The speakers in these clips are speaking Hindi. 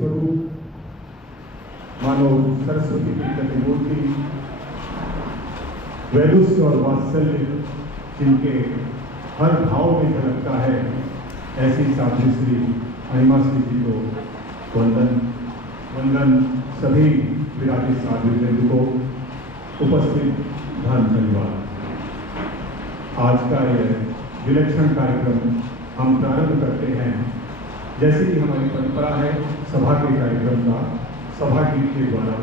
स्वरूप मानो सरस्वती की प्रतिमूर्ति, वैलुष्य और वात्सल्य जिनके हर भाव में झलकता है, ऐसी साध्वी श्री अणिमा श्री जी को वंदन सभी विराजी साध्वी को, उपस्थित धर्म परिवार। आज का यह विलक्षण कार्यक्रम हम प्रारंभ करते हैं जैसे कि हमारी परंपरा है सभा के कार्यक्रम का, सभा गीत के द्वारा।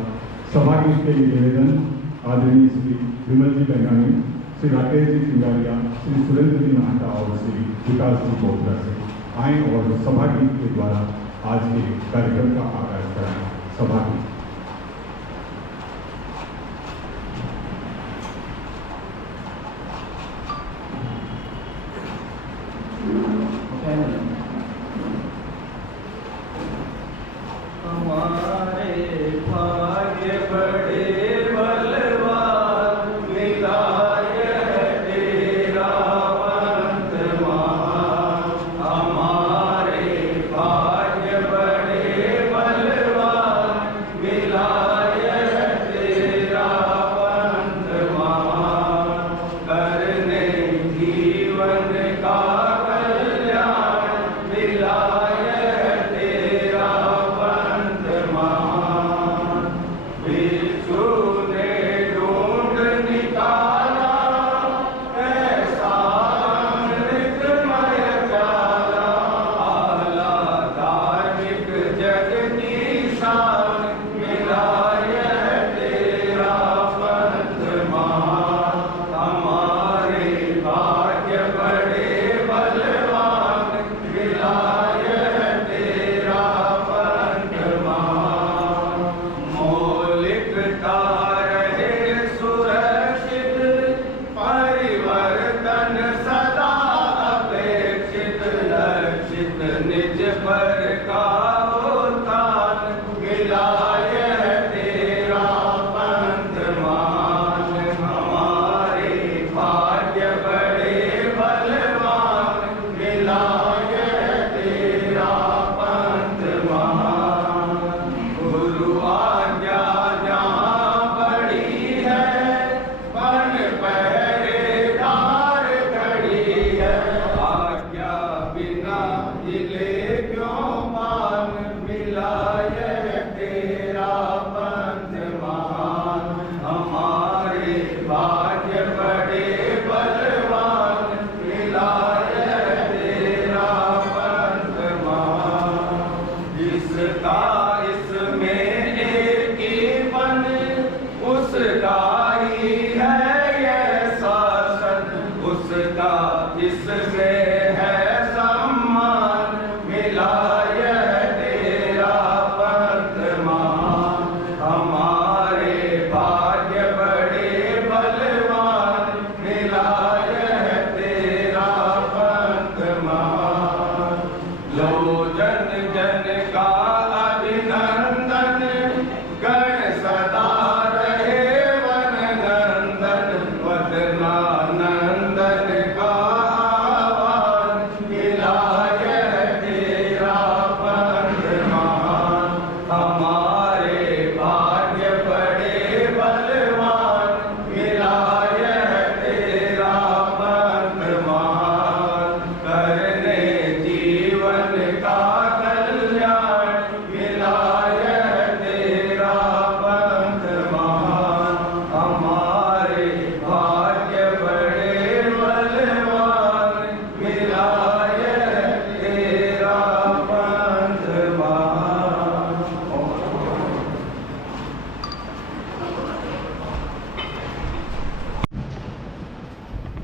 सभा गीत के लिए निवेदन आदरणीय श्री विमल जी बेंगानी, श्री राकेश जी सिंगारिया, श्री सुरेंद्र जी महाटा और श्री विकास जी बोधरा से आए और सभा गीत के द्वारा आज के कार्यक्रम का आगाज कराएं। सभा गीत।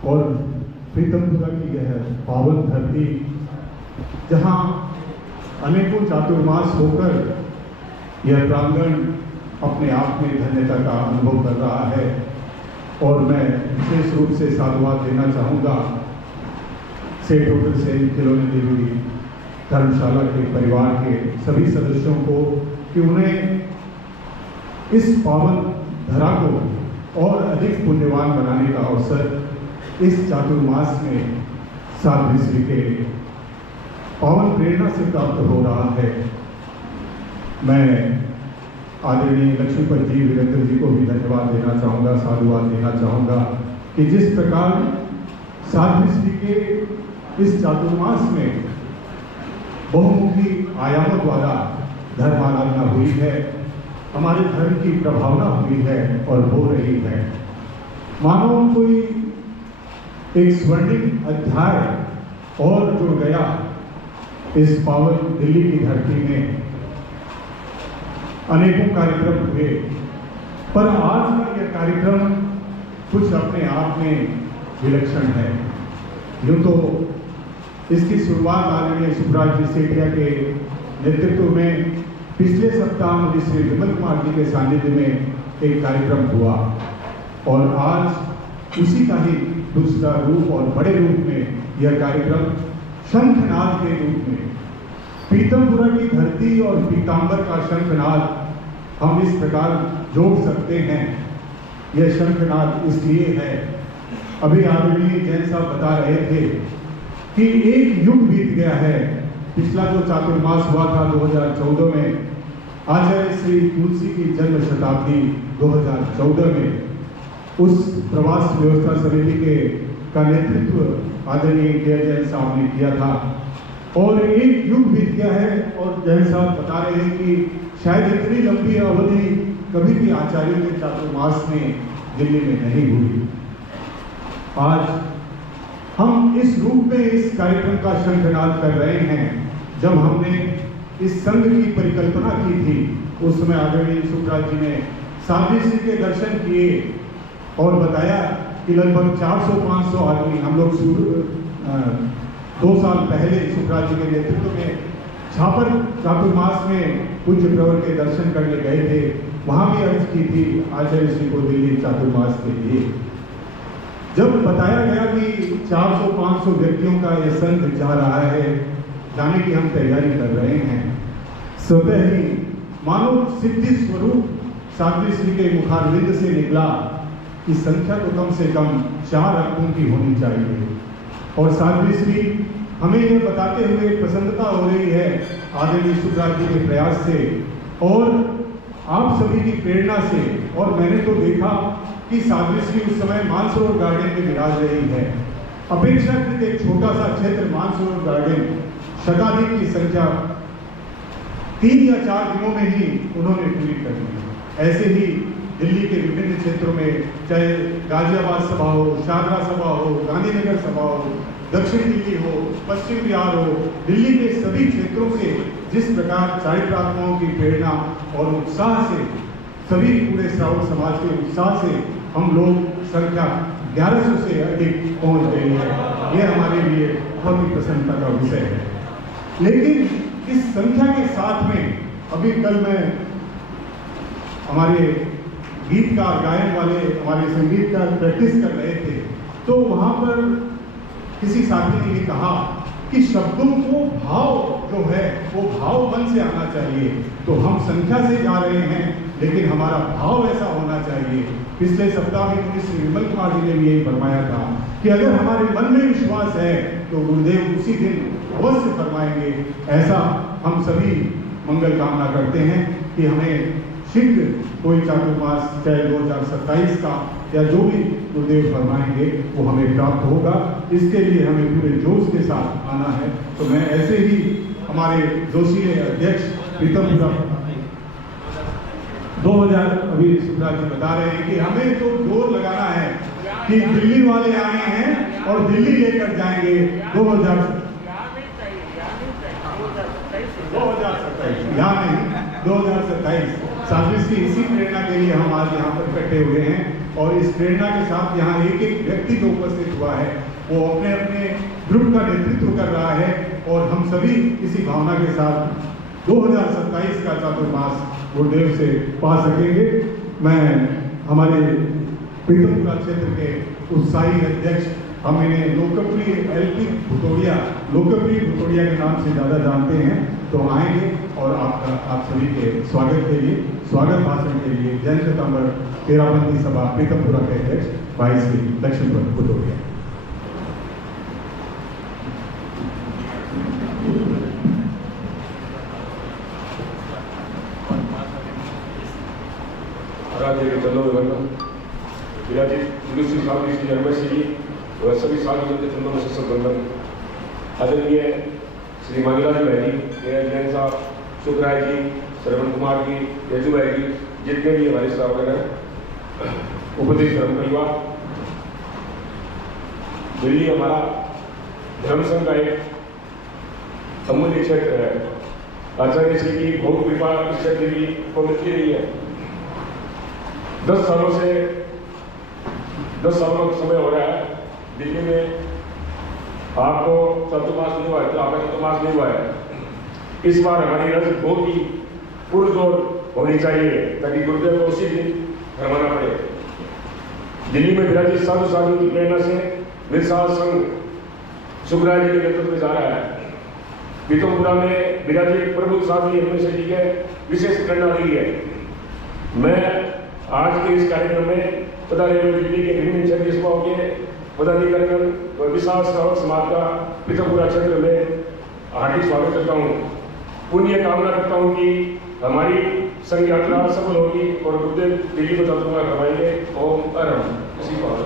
और प्रीतमपुरा की यह पावन धरती जहाँ अनेकों चातुर्मास होकर यह प्रांगण अपने आप में धन्यता का अनुभव कर रहा है। और मैं विशेष रूप से साधुवाद देना चाहूँगा सेठ होटल सेन खिलौने देवी धर्मशाला के परिवार के सभी सदस्यों को कि उन्हें इस पावन धरा को और अधिक पुण्यवान बनाने का अवसर इस चातुर्मास में साध्वी श्री के पावन प्रेरणा से प्राप्त हो रहा है। मैं आदरणीय लक्ष्मीपत जी, वीरेंद्र जी को भी धन्यवाद देना चाहूँगा, साधुवाद देना चाहूँगा कि जिस प्रकार साध्वी के इस चातुर्मास में बहुमुखी आयामों द्वारा धर्म आराधना हुई है, हमारे धर्म की प्रभावना हुई है और हो रही है। मानो कोई एक स्वर्णिम अध्याय और जुड़ गया इस पावन दिल्ली की धरती में। अनेकों कार्यक्रम हुए, पर आज का यह कार्यक्रम कुछ अपने आप में विलक्षण है। यूँ तो इसकी शुरुआत आदरणीय सुखराज जी सेठिया के नेतृत्व में पिछले सप्ताह मुझे श्री विमल कुमार जी के सानिध्य में एक कार्यक्रम हुआ और आज उसी का ही दूसरा रूप और बड़े रूप में यह कार्यक्रम शंखनाद के रूप में पीतमपुरा की धरती और पीतांबर का शंखनाद हम इस प्रकार जोड़ सकते हैं। यह शंखनाद इसलिए है, अभी आदरणीय जैन साहब बता रहे थे कि एक युग बीत गया है। पिछला जो चातुर्मास हुआ था 2014 में, आचार्य श्री तुलसी की जन्म शताब्दी 2014 में, उस प्रवास व्यवस्था समिति के का नेतृत्व आदरणीय जैन साहब ने किया था और एक युग बीत गया है। और जैन साहब बता रहे हैं कि शायद इतनी लंबी अवधि कभी भी आचार्यों के चातुर्मास में दिल्ली में नहीं हुई। आज हम इस रूप में इस कार्यक्रम का शंखनाद कर रहे हैं। जब हमने इस संघ की परिकल्पना की थी, उस समय आदरणीय सुखराज जी ने साध्वी के दर्शन किए और बताया कि लगभग 400-500 आदमी हम लोग 2 साल पहले सुखराज जी के नेतृत्व में छापर चातुर्मास में पूज्य प्रवर के दर्शन करने गए थे। वहां भी अर्ज की थी आचार्य श्री को दिल्ली चातुर्मास के लिए। जब बताया गया कि 400-500 व्यक्तियों का यह संघ जा रहा है, जाने की हम तैयारी कर रहे हैं, स्वतः ही मानो सिद्धि स्वरूप साध्वी श्री के मुखारविंद से निकला कि संख्या तो कम से कम 4 अंकों की होनी चाहिए। और साध्वी श्री हमें यह बताते हुए प्रसन्नता हो रही है आदरणीय सुखराज जी के प्रयास से और आप सभी की प्रेरणा से। और मैंने तो देखा कि साध्वी श्री उस समय मानसरोवर गार्डन में विराज रही है। अपेक्षाकृत एक छोटा सा क्षेत्र मानसरोवर गार्डन, शताधिक की संख्या 3 या 4 दिनों में ही उन्होंने पूरी कर ली। ऐसे ही दिल्ली के विभिन्न क्षेत्रों में, चाहे गाजियाबाद सभा हो, शारदा सभा हो, गांधीनगर सभा हो, दक्षिण दिल्ली हो, पश्चिम बिहार हो, दिल्ली के सभी क्षेत्रों से जिस प्रकार चारित्रात्माओं की प्रेरणा और उत्साह से, सभी पूरे श्रावक समाज के उत्साह से हम लोग संख्या 1100 से अधिक पहुंच गई है। यह हमारे लिए बहुत ही प्रसन्नता का विषय है। लेकिन इस संख्या के साथ में अभी कल मैं हमारे गीत का गायन वाले हमारे संगीत का प्रैक्टिस कर रहे थे, तो वहाँ पर किसी साथी ने ये कहा कि शब्दों को भाव जो है वो भाव मन से आना चाहिए। तो हम संख्या से जा रहे हैं, लेकिन हमारा भाव ऐसा होना चाहिए। पिछले सप्ताह में मुझे श्री विमल कुमार जी ने भी यही फरमाया था कि अगर हमारे मन में विश्वास है तो गुरुदेव उसी दिन अवश्य फरमाएंगे। ऐसा हम सभी मंगल कामना करते हैं कि हमें शीघ्र कोई चातुर्मास, चाहे 2027 का या जो भी गुरुदेव फरमाएंगे वो हमें प्राप्त होगा। इसके लिए हमें पूरे जोश के साथ आना है। तो मैं ऐसे ही हमारे जोशीले अध्यक्ष पीतमपुरा 2000 अभी सुखराज जी बता रहे हैं कि हमें तो जोर लगाना है कि दिल्ली वाले आए हैं और दिल्ली लेकर जाएंगे 2027 यहाँ नहीं 2027। साध्वी की इसी प्रेरणा के लिए हम आज यहाँ पर इकट्ठे हुए हैं और इस प्रेरणा के साथ यहाँ एक एक व्यक्ति जो उपस्थित हुआ है वो अपने अपने ग्रुप का नेतृत्व कर रहा है और हम सभी इसी भावना के साथ 2027 का चातुर्मास गुरुदेव से पा सकेंगे। मैं हमारे पीतमपुरा क्षेत्र के उत्साही अध्यक्ष, हम इन्हें लोकप्रिय एलपी भुतोड़िया के नाम से ज़्यादा जानते हैं, तो आएंगे और आप सभी के स्वागत के लिए, स्वागत भाषण के लिए जैन श्वेतांबर तेराबंदी सभा पीतमपुरा के अध्यक्ष भाई श्री लक्ष्मीपत भुतोड़िया। चंदो विवर्तन विराजित जुलूसी साधु श्री हरमेश जी व सभी साधु के चंदों में सशक्त बंधन आदरणीय श्री मानीलाल भाई जी, जैन साहब, सुखराय जी, श्रवण कुमार जी, यजू भाई जी, जितने भी हमारे स्टाफ हैं, उपदेश धर्म परिवार, दिल्ली हमारा धर्म संघ का एक अमूल्य क्षेत्र है। आचार्य श्री की बहुत कृपा इस क्षेत्र की को मिलती रही है। 10 सालों का समय हो रहा है। दिल्ली में आपको चतुर्मास नहीं हुआ है, तो आपका चतुर्मास नहीं हुआ है। इस बार हमारी रज बहुत ही पुरजोर होनी चाहिए ताकि गुरुदेव को उसी दिन भरमाना पड़े। दिल्ली में विराजित साधु साधु की प्रेरणा से विशाल संघ सुखराय जी के नेतृत्व में जा रहा है। पीतमपुरा में विराजित प्रभु साधु हरमेश जी के विशेष प्रेरणा रही है। मैं आज के इस कार्यक्रम में पधारे हुए दिल्ली के विभिन्न क्षेत्रीय सभाओं के पदाधिकारीगण व विशाल श्रावक समाज का पीतमपुरा क्षेत्र में हार्दिक स्वागत करता हूँ। पुण्य कामना करता हूँ कि हमारी संघ यात्रा सफल होगी और गुरुदेव दिल्ली को चतुर्मास करवाएंगे। ओम अरहम। इसी बात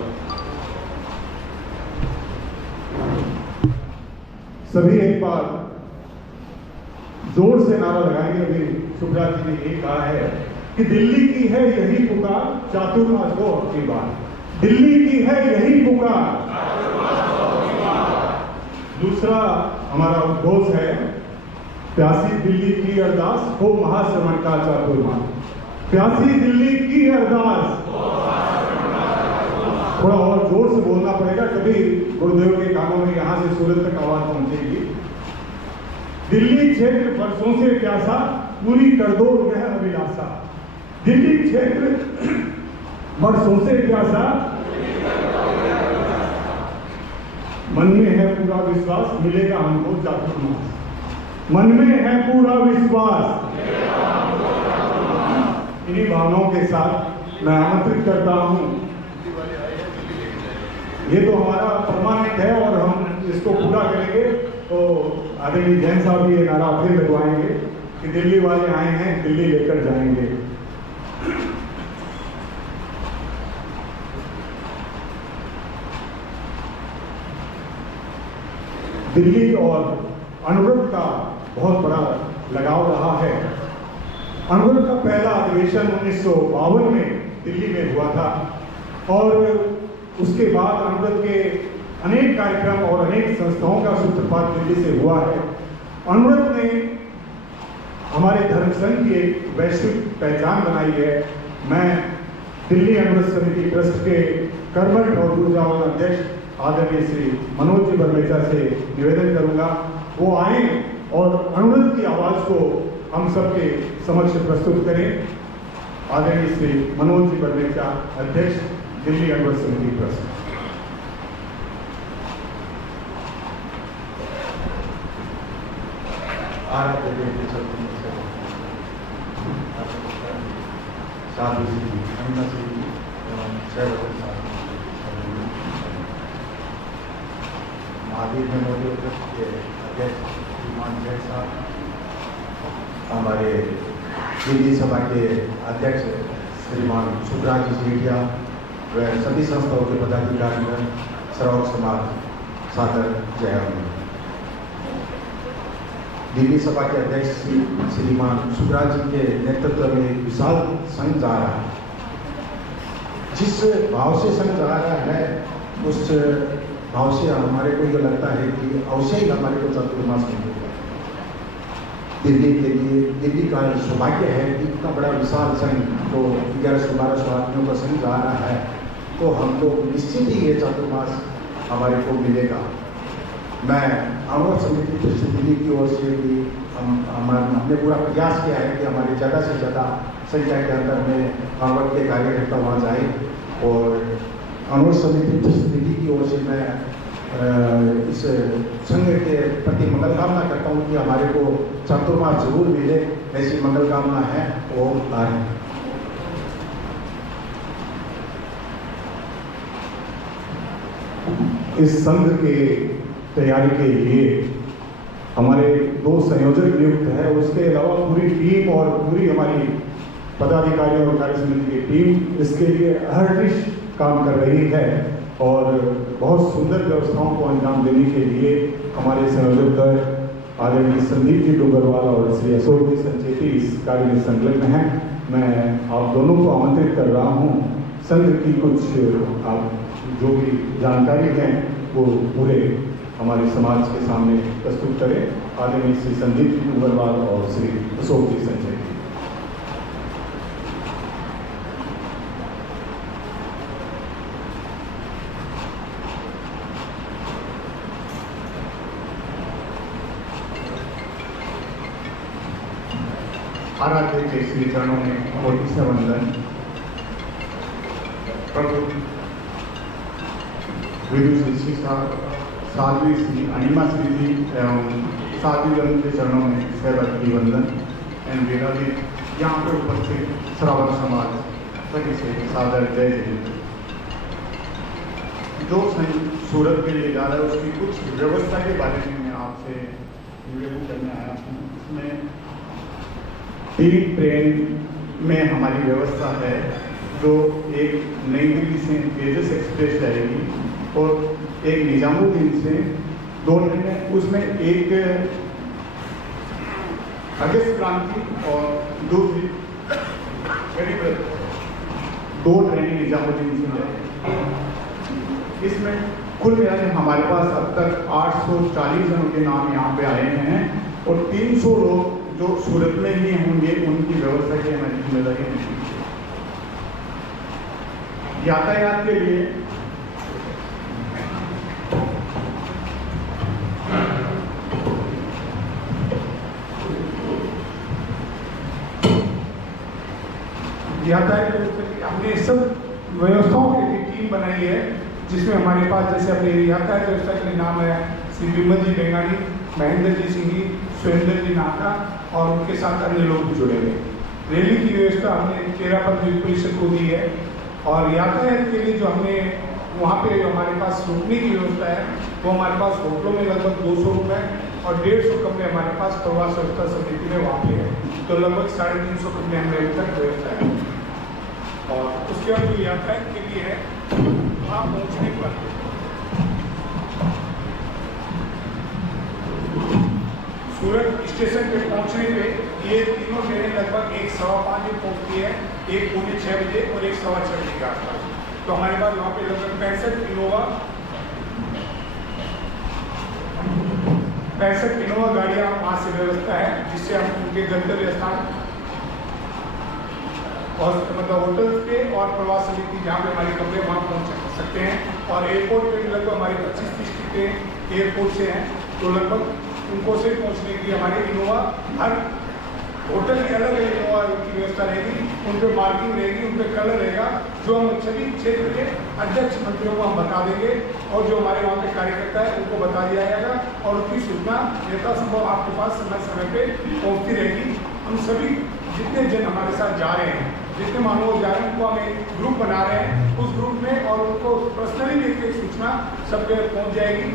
सभी एक बार जोर से नारा लगाएंगे। अभी सुखराज जी ने ये कहा है कि दिल्ली की है यही पुकार, चातुर्मास को अपनी बात। दिल्ली की है यही पुकार। दूसरा हमारा उद्घोष है, प्यासी दिल्ली की अरदास हो महाश्रवण का चातुर्मास। प्यासी दिल्ली की अरदास। थोड़ा और जोर से बोलना पड़ेगा, तभी गुरुदेव के कानों में यहां से सूरत तक आवाज पहुंचेगी। दिल्ली क्षेत्र वर्षों से प्यासा, पूरी कर दो यह अभिलाषा। दिल्ली क्षेत्र वर्षों से प्यासा, मन में है पूरा विश्वास मिलेगा हमको चातुर्मास। मन में है पूरा विश्वास। इन्हीं भावनाओं के साथ मैं आमंत्रित करता हूं। ये तो हमारा परमानेंट है और हम इसको पूरा करेंगे। तो आदरणीय जैन साहब भी ये नारा फिर लगवाएंगे कि दिल्ली वाले आए हैं, दिल्ली लेकर जाएंगे। दिल्ली और अनुव्रत का बहुत बड़ा लगाव रहा है। अनुव्रत का पहला अधिवेशन 1952 में दिल्ली में हुआ था और उसके बाद अनुव्रत के अनेक कार्यक्रम और अनेक संस्थाओं का सूत्रपात दिल्ली से हुआ है। अनुव्रत ने हमारे धर्म संघ की एक वैश्विक पहचान बनाई है। मैं दिल्ली अनुव्रत समिति ट्रस्ट के कर्मठ और ऊर्जावान अध्यक्ष आदरणीय श्री मनोज जी बरमेचा से निवेदन करूंगा वो आए और अनुव्रत की आवाज को हम सबके समक्ष प्रस्तुत करें। आदरणीय श्री मनोज जी बरमेचा, अध्यक्ष दिल्ली अनुव्रत समिति ट्रस्ट। महावीर मेमोरियल ट्रस्ट के अध्यक्ष श्रीमान जय साहब, हमारे दिल्ली सभा के अध्यक्ष श्रीमान सुखराज जी सेठिया व सभी संस्थाओं के पदाधिकारीगण, श्रावक समाज, सादर जय अम्बे। दिल्ली सभा के अध्यक्ष श्रीमान सुखराज जी के नेतृत्व में एक विशाल संघ जा रहा है। जिस भाव से संघ जा रहा है उस भाव से हमारे को ये लगता है कि अवश्य ही हमारे को चातुर्मास मिलेगा। दिल्ली के लिए दिल्ली का सौभाग्य है कि इतना बड़ा विशाल संघ तो 1100-1200 आदमियों का संघ जा रहा है, तो हम लोग निश्चित ही ये चातुर्मास हमारे को मिलेगा। मैं अनुव्रत समिति दिल्ली की ओर से भी हमने पूरा प्रयास किया है कि हमारे ज़्यादा से ज़्यादा संख्या के अंदर में अनुव्रत के कार्यकर्ता वहाँ जाए और अनुव्रत समिति दिल्ली की ओर से मैं इस संघ के प्रति मंगल कामना करता हूँ कि हमारे को चातुर्मास जरूर मिले, ऐसी मंगल कामना है। ओम आए। इस संघ के तैयारी के लिए हमारे 2 संयोजक नियुक्त हैं। उसके अलावा पूरी टीम और पूरी हमारी पदाधिकारी और कार्य समिति की टीम इसके लिए अहर्निश काम कर रही है और बहुत सुंदर व्यवस्थाओं को अंजाम देने के लिए हमारे संयोजक आदरणीय संदीप जी डोगरवाल और श्री अशोक जी संचेती इस कार्य में संलग्न हैं। मैं आप दोनों को आमंत्रित कर रहा हूं, संघ की कुछ आप जो भी जानकारी है वो पूरे हमारे समाज के सामने प्रस्तुत करें। आदरणीय श्री संदीप जी डोगरवाल और श्री अशोक जी संचेती। आराध्य के श्री चरणों में कोटि से वंदन। प्रभु विदुष शिक्षिका साध्वी श्री अनिमा श्री जी एवं साध्वीगण के चरणों में सहभक्ति वंदन एवं वेदाधिक यहाँ पर उपस्थित श्रावक समाज सभी से सादर जय जय। जो सूरत के लिए जा रहा है उसकी कुछ व्यवस्था के बारे में मैं आपसे निवेदन करने आया हूँ। इसमें 3 ट्रेन में हमारी व्यवस्था है, जो एक नई दिल्ली से तेजस एक्सप्रेस जाएगी और एक निजामुद्दीन से 2 ट्रेनें, उसमें एक अगस्त क्रांति और दूसरी गरीब रथ, 2 ट्रेनें निजामुद्दीन से जाएगी। इसमें कुल मिलाकर हमारे पास अब तक 840 जनों के नाम यहाँ पे आए हैं और 300 लोग जो सूरत में ही होंगे उनकी व्यवस्था की हमारी जिम्मेदारी है। यातायात के लिए हमने सब व्यवस्थाओं की टीम बनाई है, जिसमें हमारे पास जैसे अपने यातायात व्यवस्था के नाम है श्री विमल जी बेंगानी, महेंद्र जी सिंघी, सुरेंद्र जी नाका और उनके साथ अन्य लोग भी जुड़े हुए। रैली की व्यवस्था हमने 13 पर परिषद को दी है और यातायात के लिए जो हमने वहाँ पे जो हमारे पास रुकने की व्यवस्था है वो हमारे पास होटलों में लगभग 200 रुपये और 150 कमरे हमारे पास प्रवास व्यवस्था समिति में वहाँ पे है, तो लगभग 350 कमरे हमें अभी तक व्यवस्था है। और उसके बाद जो यातायात के लिए है वहाँ पहुँचने पर सूरत स्टेशन पे पहुंचने पे ये तीनों ट्रेनें लगभग 1:15 बजे पहुंचती है, एक 5:45 बजे और एक 6:15 बजे के आसपास। तो हमारे पास वहाँ पे लगभग 65 इनोवा गाड़ियाँ वहाँ से व्यवस्था है, जिससे हम उनके गंतव्य स्थान और मतलब होटल पे और प्रवास समिति जहाँ पे हमारे कमरे वहाँ पहुँच सकते हैं। और एयरपोर्ट पे भी लगभग हमारी 25-30 टिकटें एयरपोर्ट से हैं, तो लगभग उनको से पहुंचने की हमारी इनोवा हर होटल की अलग अलग इनोवा की व्यवस्था रहेगी, उन पर मार्किंग रहेगी, उन पर कलर रहेगा, जो हम सभी क्षेत्र के अध्यक्ष मंत्रियों को हम बता देंगे और जो हमारे वहाँ पे कार्यकर्ता है उनको बता दिया जाएगा और उसकी सूचना यथासंभव आपके पास समय समय पे पहुँचती रहेगी। हम सभी जितने जन हमारे साथ जा रहे हैं, जितने मानव जा रहे हैं, उनको हम एक ग्रुप बना रहे हैं, उस ग्रुप में और उनको पर्सनली एक सूचना सब जगह पहुँच जाएगी।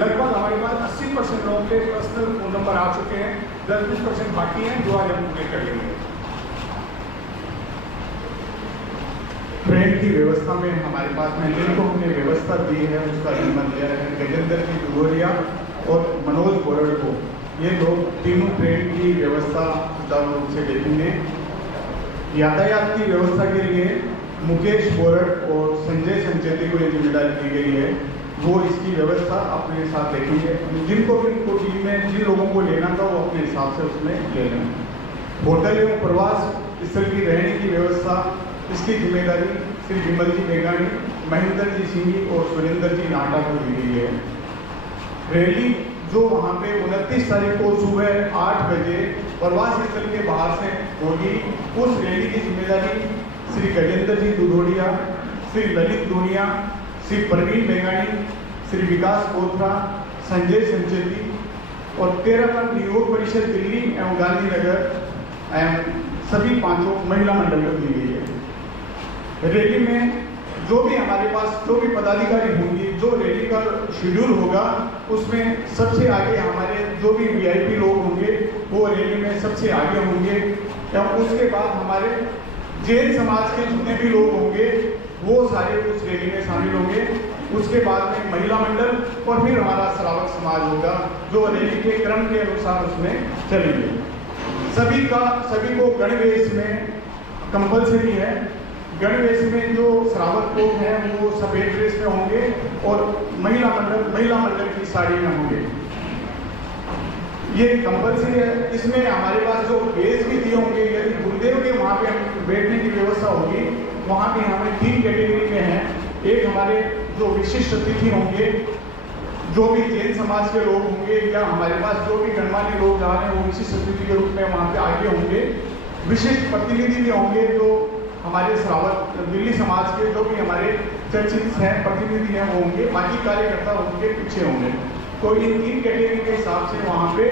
लगभग हमारे पास 80% लोगों के पर्सनल फोन नंबर आ चुके हैं, 10-20% बाकी हैं जो आज हम पूरे कर लेंगे। ट्रेन की व्यवस्था में हमारे पास में जिनको हमने व्यवस्था दी है उसका जिम्मा दिया है गजेंद्र जी डोगरिया और मनोज बोरड़ को। ये लोग तीनों ट्रेन की व्यवस्था सुचारू रूप से देखेंगे। यातायात की व्यवस्था के लिए मुकेश बोरड़ और संजय संचेती को ये जिम्मेदारी दी गई है, वो इसकी व्यवस्था अपने साथ देखेंगे। जिनको भी टीम में जिन लोगों को लेना था वो अपने हिसाब से उसमें ले लें। होटल एवं प्रवास स्थल की रहने की व्यवस्था इसकी जिम्मेदारी श्री विमल जी बेगानी, महेंद्र जी सिंघी और सुरेंद्र जी नाटा को दी गई है। रैली जो वहाँ पे 29 तारीख को सुबह 8 बजे प्रवास स्थल के बाहर से होगी, उस रैली की जिम्मेदारी श्री गजेंद्र जी दुधोड़िया, श्री ललित दुनिया, श्री प्रवीण बेगानी, श्री विकास कोथरा, संजय संचेती और 13 का युवक परिषद दिल्ली एवं गांधीनगर एवं सभी 5 महिला मंडल को दी गई है। रैली में जो भी हमारे पास जो भी पदाधिकारी होंगे, जो रैली का शेड्यूल होगा उसमें सबसे आगे हमारे जो भी वीआईपी लोग होंगे वो रैली में सबसे आगे होंगे। एवं उसके बाद हमारे जैन समाज के जितने भी लोग होंगे वो सारे उस रैली में शामिल होंगे। उसके बाद में महिला मंडल और फिर हमारा श्रावक समाज होगा जो रैली के क्रम के अनुसार उसमें चलेंगे। सभी को गणवेश में कंपलसरी है। गणवेश में जो श्रावक लोग हैं वो सफेद ड्रेस में होंगे और महिला मंडल की साड़ी में होंगे। ये कंपलसरी है। इसमें हमारे पास जो बेस भी दिए होंगे, यदि गुरुदेव के वहाँ पे बैठने की व्यवस्था होगी, वहाँ भी हमें 3 कैटेगरी में हैं। एक हमारे जो विशिष्ट अतिथि होंगे, जो भी जैन समाज के लोग होंगे या हमारे पास जो भी गणमान्य लोग आ रहे हैं वो विशिष्ट अतिथि के रूप में वहाँ पे आगे होंगे। विशिष्ट प्रतिनिधि भी होंगे जो हमारे श्रावक दिल्ली समाज के जो भी हमारे चर्चित हैं प्रतिनिधि हैं वो होंगे। बाकी कार्यकर्ता उनके पीछे होंगे। तो इन 3 कैटेगरी के हिसाब से वहाँ पे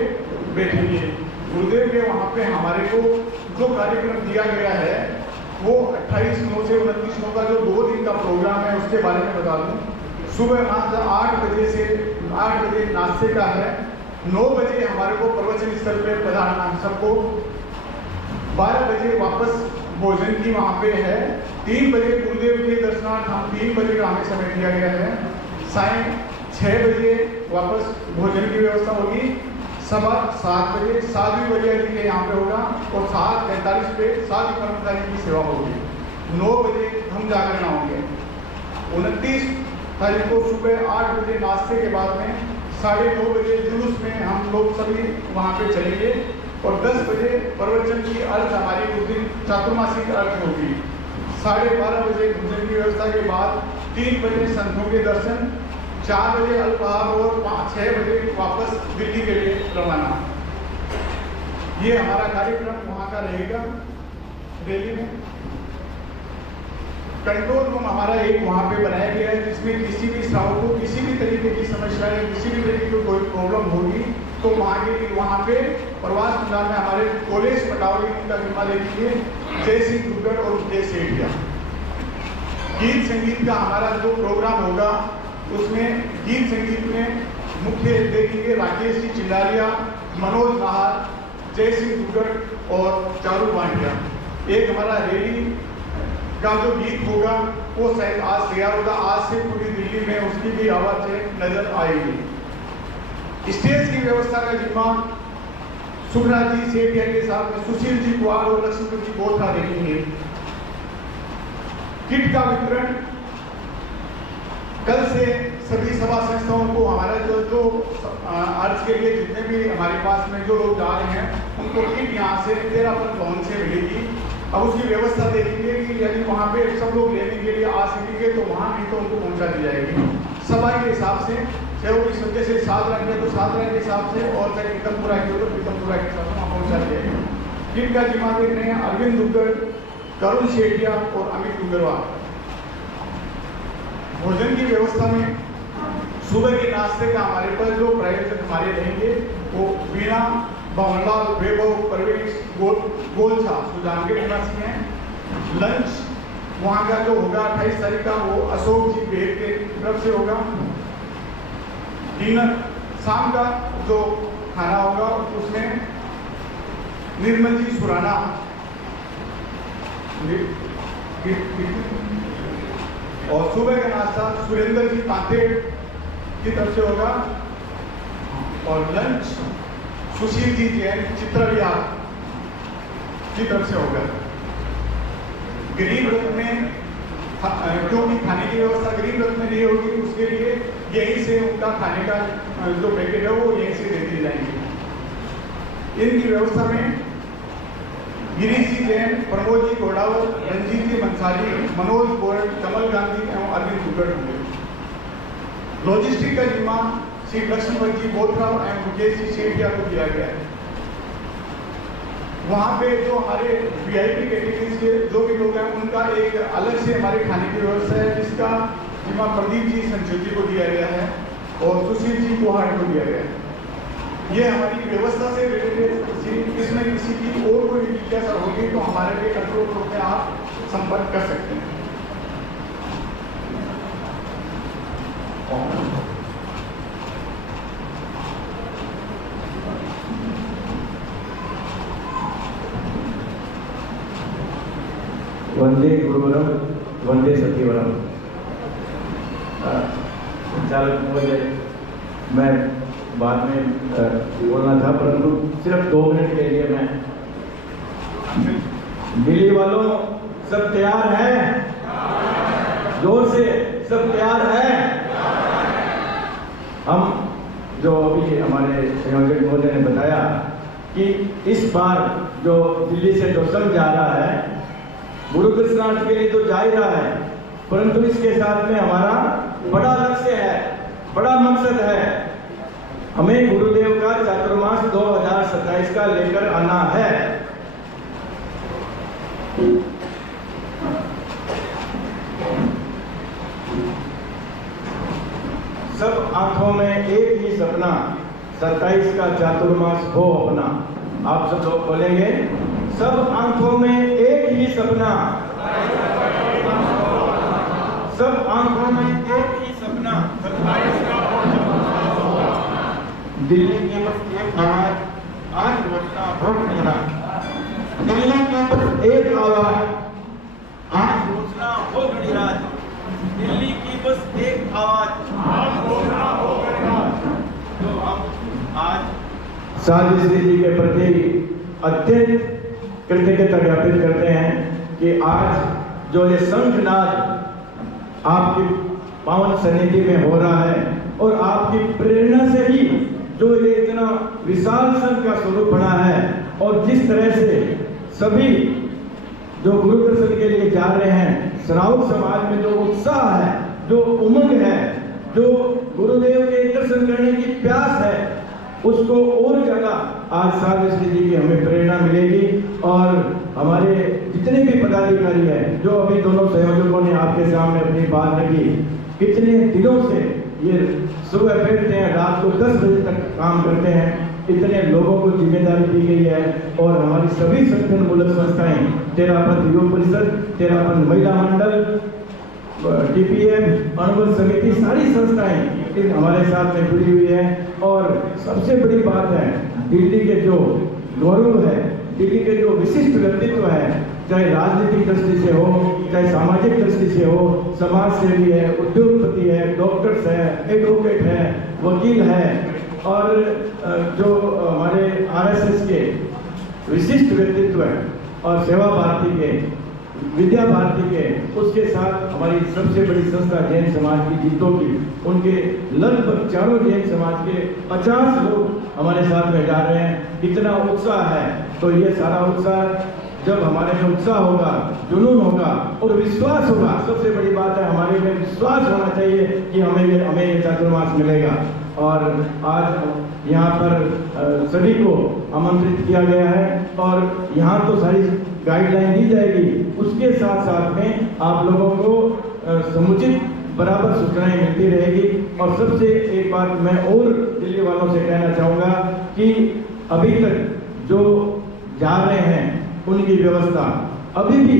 बैठेंगे। गुरुदेव के वहाँ पे हमारे को जो कार्यक्रम दिया गया है वो 28 9 से 29 9 का जो 2 दिन का प्रोग्राम है उसके बारे में बता दूं। सुबह 8 बजे नाश्ते का है। 9 बजे हमारे को प्रवचन स्थल पे पधारना सबको। 12 बजे वापस भोजन की वहाँ पे है। 3 बजे गुरुदेव के दर्शनार्थ हम 3 बजे का हमें समय दिया गया है। सायं 6 बजे वापस भोजन की व्यवस्था होगी। सवा 7 बजे साध्वी बलिया जी के यहाँ पे होगा और 7:45 पे साध्वी कर्मचारी की सेवा होगी। 9 बजे हम जागरण होंगे। 29 तारीख को सुबह 8 बजे नाश्ते के बाद में 9:30 बजे जुलूस में हम लोग सभी वहाँ पे चलेंगे और 10 बजे प्रवचन की अर्थ हमारी उस दिन चातुर्मासिक अर्थ होगी। 12:30 बजे भोजन की व्यवस्था के बाद 3 बजे संतों के दर्शन, 4 बजे अल्पाहार और 6 बजे वापस दिल्ली के लिए रवाना। ये हमारा कार्यक्रम वहाँ का रहेगा। दिल्ली में कंट्रोल रूम हमारा एक वहाँ पे बनाया गया है जिसमें किसी भी श्रावक को किसी भी तरीके की समस्या या किसी भी तरीके की कोई प्रॉब्लम होगी तो वहाँ पे प्रवास मंडल में हमारे कॉलेज पटावली उनका जिम्मा लेंगे जय सिंह दुर्गढ़ और जय सेठिया। गीत संगीत का हमारा जो प्रोग्राम होगा उसमें गीत संगीत में मुख्य देखेंगे राकेश जी चिल्लारिया, मनोज नाहर, जय सिंह दुर्गढ़ और चारू वांडिया। एक हमारा रैली का जो गीत होगा वो शायद आज तैयार होगा। आज से पूरी दिल्ली में उसकी भी आवाज़ नजर आएगी। स्टेज की व्यवस्था का जिम्मा सुखराज जी सेठिया के साथ में सुशील जी कुआर और लक्ष्मण जी बोथा देखेंगे। किट का वितरण कल से सभी सभा संस्थाओं को हमारा जो अर्ज के लिए जितने भी हमारे पास में जो लोग जा रहे हैं उनको किट यहाँ से 13 भवन से मिलेगी। अब उसकी व्यवस्था देखेंगे कि यदि वहाँ पे सब लोग लेने के लिए आ सकेंगे तो वहाँ भी तो उनको पहुँचा दी जाएगी सभा के हिसाब से। चाहे वो इस वजह से 7 लाख है तो 7 लाख के हिसाब से और चाहे पीतमपुरा है तो पीतमपुरा के हिसाब से वहाँ पहुँचा दिया जाएगा। किट का जिम्मा देख रहे हैं अरविंद दुग्गड़, करुण शेठिया और अमित दुग्गड़वाल। भोजन की व्यवस्था में सुबह के नाश्ते का हमारे पास जो प्रायोजक हमारे रहेंगे वो वीणा, भवनलाल, वैभव, परवेश, गोलछा सुजान के निवासी हैं। लंच वहाँ का जो होगा 28 तारीख का वो अशोक जी बेग के तरफ से होगा। डिनर शाम का जो खाना होगा उसमें निर्मल जी सुराना और सुबह का नाश्ता सुरेंद्र जी पातेड़ की तरफ से होगा और लंच सुशील जी जैन चित्र विहार की तरफ से होगा। गरीब रथ में क्योंकि खाने की व्यवस्था गरीब रथ में नहीं होगी उसके लिए यहीं से उनका खाने का जो पैकेट है वो यहीं से दे दिए जाएंगे। इनकी व्यवस्था में गिरीश जी जैन, प्रमोद जी घोड़ावत, रंजीत जी मंसारी, मनोज गोयल, कमल गांधी एवं अरविंद दुग्गड़ होंगे। लॉजिस्टिक का जिम्मा श्री लक्ष्मण जी बोथराव एवं मुकेश जी सेठिया को दिया गया है। वहाँ पे जो हमारे वीआईपी कैटेगरी के जो भी लोग हैं उनका एक अलग से हमारे खाने की व्यवस्था है जिसका जिम्मा प्रदीप जी संचेती को दिया गया है और सुशील जी कोहाट को दिया गया है। ये हमारी व्यवस्था से रिलेटेड इसमें किसी की और कोई जिज्ञासा होगी तो हमारे लिए कंट्रोल रूम में आप संपर्क कर सकते हैं। वंदे गुरुवरम वंदे सतीवरम। संचालक महोदय, मैं बाद में बोलना था, परंतु सिर्फ 2 मिनट के लिए मैं, दिल्ली वालों सब तैयार हैं? जोर से सब तैयार हैं? हम जो अभी हमारे संयोजक महोदय ने बताया कि इस बार जो दिल्ली से जो संघ जा रहा है, गुरु कृष्णाष्टमी के लिए तो जा ही रहा है, परंतु इसके साथ में हमारा बड़ा लक्ष्य है, बड़ा मकसद है। हमें गुरुदेव का चातुर्मास 2027 का लेकर आना है। सब आंखों में एक ही सपना, 27 का चातुर्मास हो अपना। आप सब लोग बोलेंगे, सब आंखों में एक ही सपना, सब आंखों में एक ही सपना, 27 का दिल्ली के बस एक आवाज, आज घोषणा हो मेरा। दिल्ली के बस एक आवाज, आज घोषणा हो गणराज। दिल्ली की बस एक आवाज, आज घोषणा हो गणराज। तो हम आज साजिश जी के प्रति अत्यंत कृतज्ञता ज्ञापित करते हैं कि आज जो ये शंखनाद आपकी पावन सन्निधि में हो रहा है और आपकी प्रेरणा से ही जो ये इतना विशाल संघ का स्वरूप बना है, और जिस तरह से सभी जो गुरु दर्शन के लिए जा रहे हैं, श्रावक समाज में जो उत्साह है, जो उमंग है, जो गुरुदेव के दर्शन करने की प्यास है, उसको और ज्यादा आज सावित्री जी की हमें प्रेरणा मिलेगी। और हमारे जितने भी पदाधिकारी हैं, जो अभी दोनों संयोजकों ने आपके सामने अपनी बात रखी, कितने दिनों से ये सुबह बैठते हैं, रात को 10 बजे तक काम करते हैं, इतने लोगों को जिम्मेदारी दी गई है। और हमारी सभी संगठन मूलक संस्थाएं, तेरापंथ युवा परिषद, तेरापंथ महिला मंडल, TPM, अनुबंध समिति, सारी संस्थाएं हमारे साथ में जुड़ी हुई है। और सबसे बड़ी बात है, दिल्ली के जो गौरव है, दिल्ली के जो विशिष्ट व्यक्तित्व है, चाहे राजनीतिक दृष्टि से हो, चाहे सामाजिक दृष्टि से हो, समाज सेवी है, उद्योगपति है, डॉक्टर्स है, एडवोकेट है, वकील है, और जो हमारे RSS के विशिष्ट व्यक्तित्व है, और सेवा भारती के, विद्या भारती के, उसके साथ हमारी सबसे बड़ी संस्था जैन समाज की जीतों की, उनके लगभग चारों जैन समाज के 50 लोग हमारे साथ में जा रहे हैं। इतना उत्साह है, तो ये सारा उत्साह जब हमारे में उत्साह होगा, जुनून होगा और विश्वास होगा, सबसे बड़ी बात है हमारे में विश्वास होना चाहिए कि हमें ये चातुर्मास मिलेगा। और आज यहाँ पर सभी को आमंत्रित किया गया है, और यहाँ तो सारी गाइडलाइन दी जाएगी, उसके साथ साथ में आप लोगों को समुचित बराबर सूचनाएं मिलती रहेगी। और सबसे एक बात मैं और दिल्ली वालों से कहना चाहूँगा कि अभी तक जो जा रहे हैं उनकी व्यवस्था, अभी भी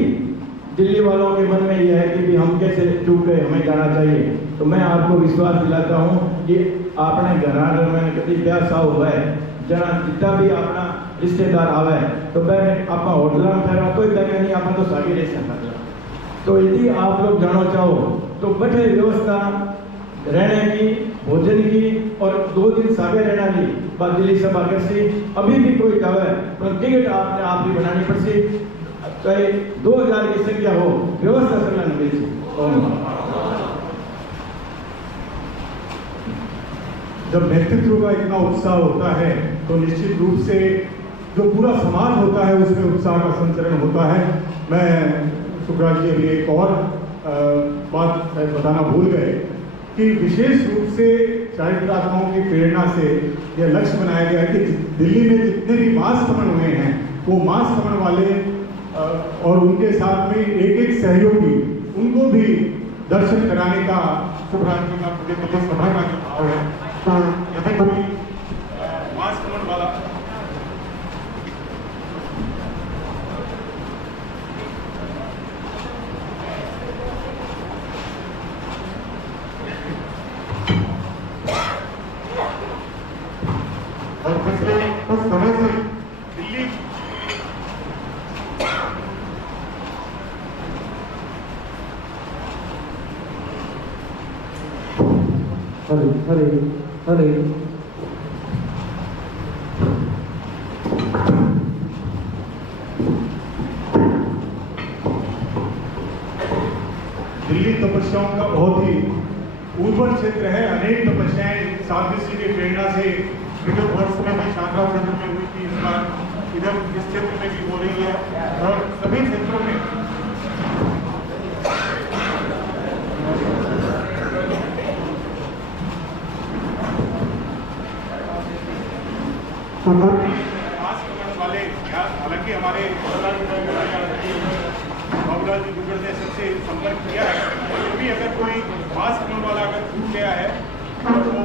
दिल्ली वालों के मन में यह है कि भी हम कैसे चूक गए, हमें जाना चाहिए। तो मैं आपको विश्वास दिलाता हूँ कि आपने घर में कभी ब्याह सा हुआ है, जना जितना भी अपना रिश्तेदार आवे तो मैं आप होटल में ठहरा तो नहीं, आप तो सागे रह सकता। तो यदि आप लोग जाना चाहो तो बैठे व्यवस्था रहने की, भोजन की, और 2 दिन सागे रहना की बात दिल्ली से बाहर से अभी भी कोई जावे तो टिकट आपने आप ही बनानी पड़ती, चाहे 2000 की संख्या हो, व्यवस्था करना नहीं। जब नेतृत्व का इतना उत्साह होता है तो निश्चित रूप से जो पूरा समाज होता है उसमें उत्साह का संचरण होता है। मैं सुखराज जी अभी एक और बात बताना भूल गए कि विशेष रूप से चारित्रात्माओं की प्रेरणा से यह लक्ष्य बनाया गया है कि दिल्ली में जितने भी मास भ्रमण हुए हैं, वो मास भ्रमण वाले और उनके साथ में एक सहयोगी, उनको भी दर्शन कराने का सुखराज जी का मुझे सभा का जो भाव है, तो यदि कोई मास भ्रमण वाला और पिछले कुछ समय से दिल्ली हरे दिल्ली तपस्याओं का बहुत ही उर्वर क्षेत्र है। अनेक तपस्याएं साधु की प्रेरणा से विगत वर्ष में भी शाखा क्षेत्र में हुई थी, इस बार इधर इस क्षेत्र में भी हो रही है और सभी क्षेत्रों में वाले, हालांकि हमारे बाबूलाल जी दुग्गड़ ने सबसे संपर्क किया है, फिर भी अगर कोई मास्क कमर वाला अगर छूट गया है तो वो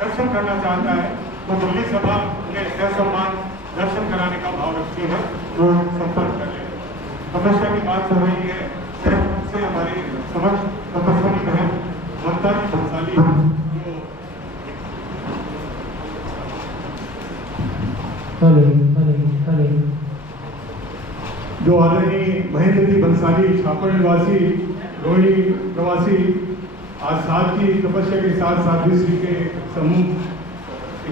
दर्शन करना चाहता है तो दिल्ली सभा ने ससम्मान दर्शन कराने का भाव रखती है, वो संपर्क कर ले। तपस्या की बात हो रही है, सहयोग से हमारे समझ तपस्वी बहन ममता जी भंसाली जो आदरणीय महेंद्र जी बंसाली छापर निवासी रोहिणी प्रवासी आज साथ की तपस्या के साथ साध्वी के समूह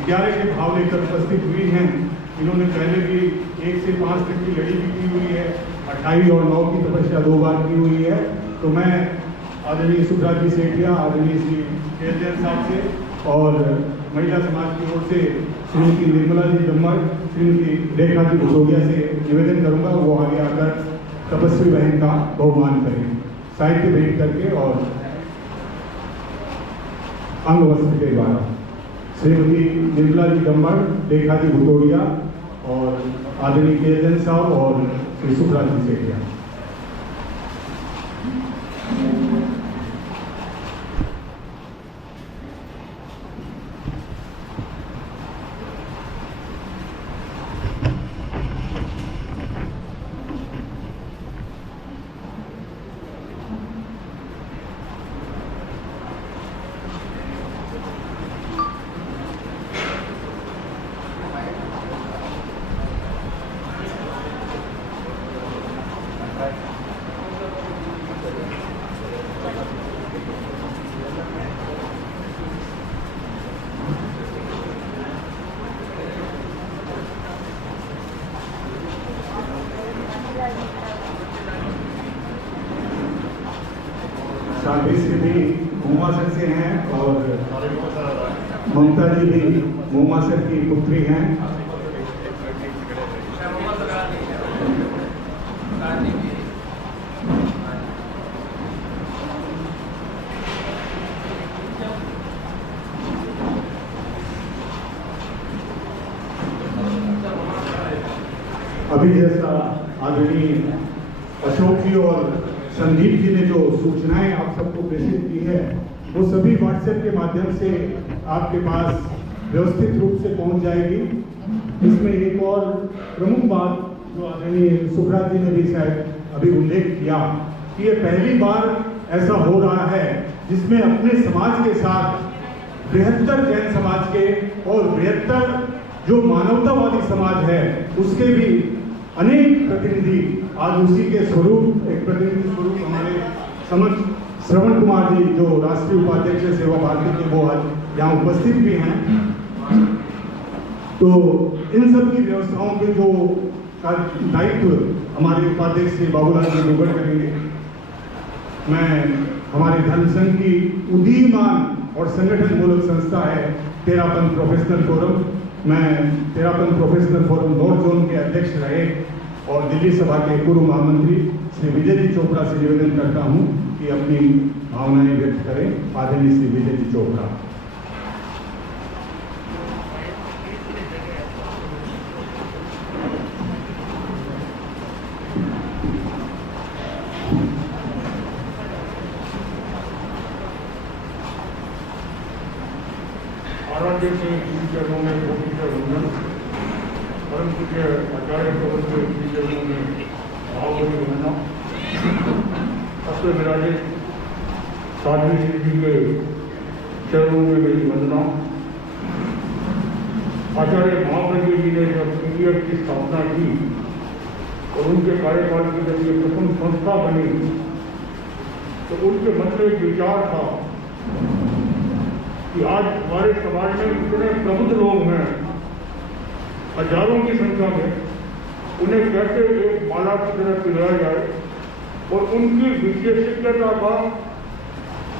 11 के भाव लेकर उपस्थित हुई हैं। इन्होंने पहले भी 1 से 5 तक की लड़ी भी की हुई है, 28 और 9 की तपस्या 2 बार की हुई है। तो मैं आदरणीय सुखराज जी सेठिया, आदरणीय श्री केजन साहब से और महिला समाज की ओर से श्रीमती निर्मला जी जम्मर, श्रीमती रेखा जी भुसोड़िया से निवेदन करूंगा वो आगे आकर तपस्वी बहन का बहुमान करें, साहित्य भेंट करके और अंग वस्त्र के द्वारा। श्रीमती निर्मला जी जम्मर, रेखा जी भुसोड़िया और आदरणीय केजन साहब और श्री सुखराज जी सेठिया। साध्वी श्री भी मोमासर से हैं और ममता जी भी मोमासर की पुत्री हैं। अभी जैसा आदरणीय अशोक जी और संदीप जी ने जो सूचनाएं आप सबको प्रेषित की है वो सभी व्हाट्सएप के माध्यम से आपके पास व्यवस्थित रूप से पहुंच जाएगी। इसमें एक और प्रमुख बात जो आदरणीय सुखराज जी ने भी शायद अभी उल्लेख किया कि ये पहली बार ऐसा हो रहा है जिसमें अपने समाज के साथ बृहत्तर जैन समाज के और बृहत्तर जो मानवतावादी समाज है उसके भी अनेक प्रतिनिधि आज उसी के स्वरूप एक प्रतिनिधि स्वरूप हमारे समक्ष श्रवण कुमार जी जो राष्ट्रीय उपाध्यक्ष सेवा भारती के वो आज यहाँ उपस्थित भी हैं। तो इन सब की व्यवस्थाओं के जो दायित्व हमारे उपाध्यक्ष श्री बाबूलाल जी दुग्गड़ करेंगे। मैं हमारे धर्म संघ की उदीयमान और संगठन मूलक संस्था है तेरापंथ प्रोफेशनल फोरम, मैं Terapanth professional forum north zone के अध्यक्ष रहे और दिल्ली सभा के पूर्व महामंत्री श्री विजय जी चोपड़ा से निवेदन करता हूं कि अपनी भावनाएं व्यक्त करें। आदरणीय श्री विजय जी चोपड़ा। आराध्य के चरणों में कोटि का वंदन, परम पूज्य आचार्य प्रबंध के चरणों में भावभरी वंदना, अश्व विराजित साध्वी श्री जी के चरणों में मेरी वंदना। आचार्य महाप्रज्ञ जी ने जब पीडीएफ की स्थापना की और उनके कार्यकाल की जब ये प्रथम संस्था बनी तो उनके मन में एक विचार था कि आज हमारे समाज में इतने प्रबुद्ध लोग हैं, हजारों की संख्या में, उन्हें कैसे एक माला की तरह पिलाया जाए और उनकी विशेषज्ञता का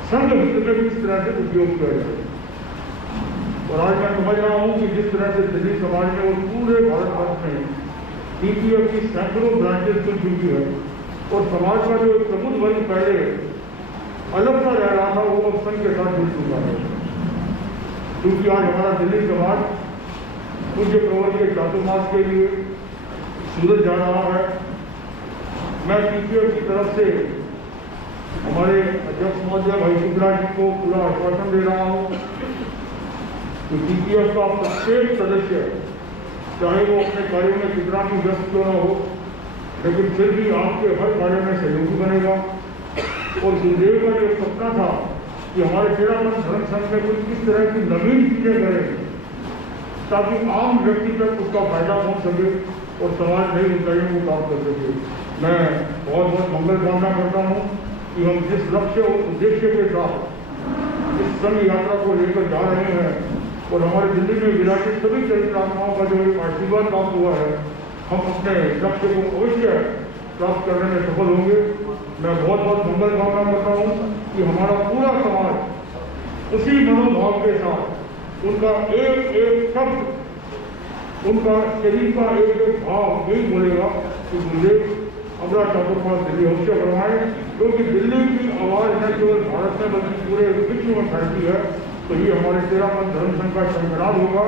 संघ हित में किस तरह से उपयोग किया जाए। और आज मैं समझ रहा हूँ कि जिस तरह से दिल्ली समाज में और पूरे भारतवर्ष में टीपीएफ की सैकड़ों ब्रांचेस खुल चुकी है और समाज का जो एक प्रबुद्ध वर्ग पहले अलग सा रह रहा था वो अब संघ के साथ जुड़ चुका है। क्योंकि आज हमारा दिल्ली समाज पूज्य प्रवर के चातुर्मास के लिए सूरत जा रहा है। मैं टीपीएफ की तरफ से हमारे अध्यक्ष महोदय भाई सुब्राज जी को पूरा आश्वासन दे रहा हूँ कि टीपीएफ का प्रत्येक सदस्य, चाहे वो अपने कार्यों में कितना भी व्यस्त क्यों न हो, लेकिन फिर भी आपके हर कार्य में सहयोगी बनेगा। और गुरुदेव का जो सपना था कि हमारे तेरापंथ धर्म संघ में कुछ किस तरह की नवीन चीजें करें ताकि आम व्यक्ति तक उसका फायदा पहुंच सके और समाज नई ऊंचाइयों को प्राप्त कर सके। मैं बहुत बहुत मंगल कामना करता हूँ कि हम जिस लक्ष्य और उद्देश्य के साथ इस संघ यात्रा को लेकर जा रहे हैं और हमारे दिल्ली में विराजित सभी चरित्रात्माओं का जो एक आशीर्वाद प्राप्त हुआ है, हम अपने लक्ष्य को अवश्य प्राप्त करने में सफल होंगे। मैं बहुत बहुत मंगल कामना करता हूँ कि हमारा पूरा समाज उसी मनोभाव के साथ उनका एक एक शब्द, उनका शरीर का एक एक भाव यही बोलेगा कि गुरुदेव अपना चातुर्मास दिल्ली अवश्य करवाएं, क्योंकि दिल्ली की आवाज़ न केवल भारत में बल्कि पूरे विश्व में फैलती है। तो ये हमारे तेरापंथ धर्म संघ का शंकराद होगा।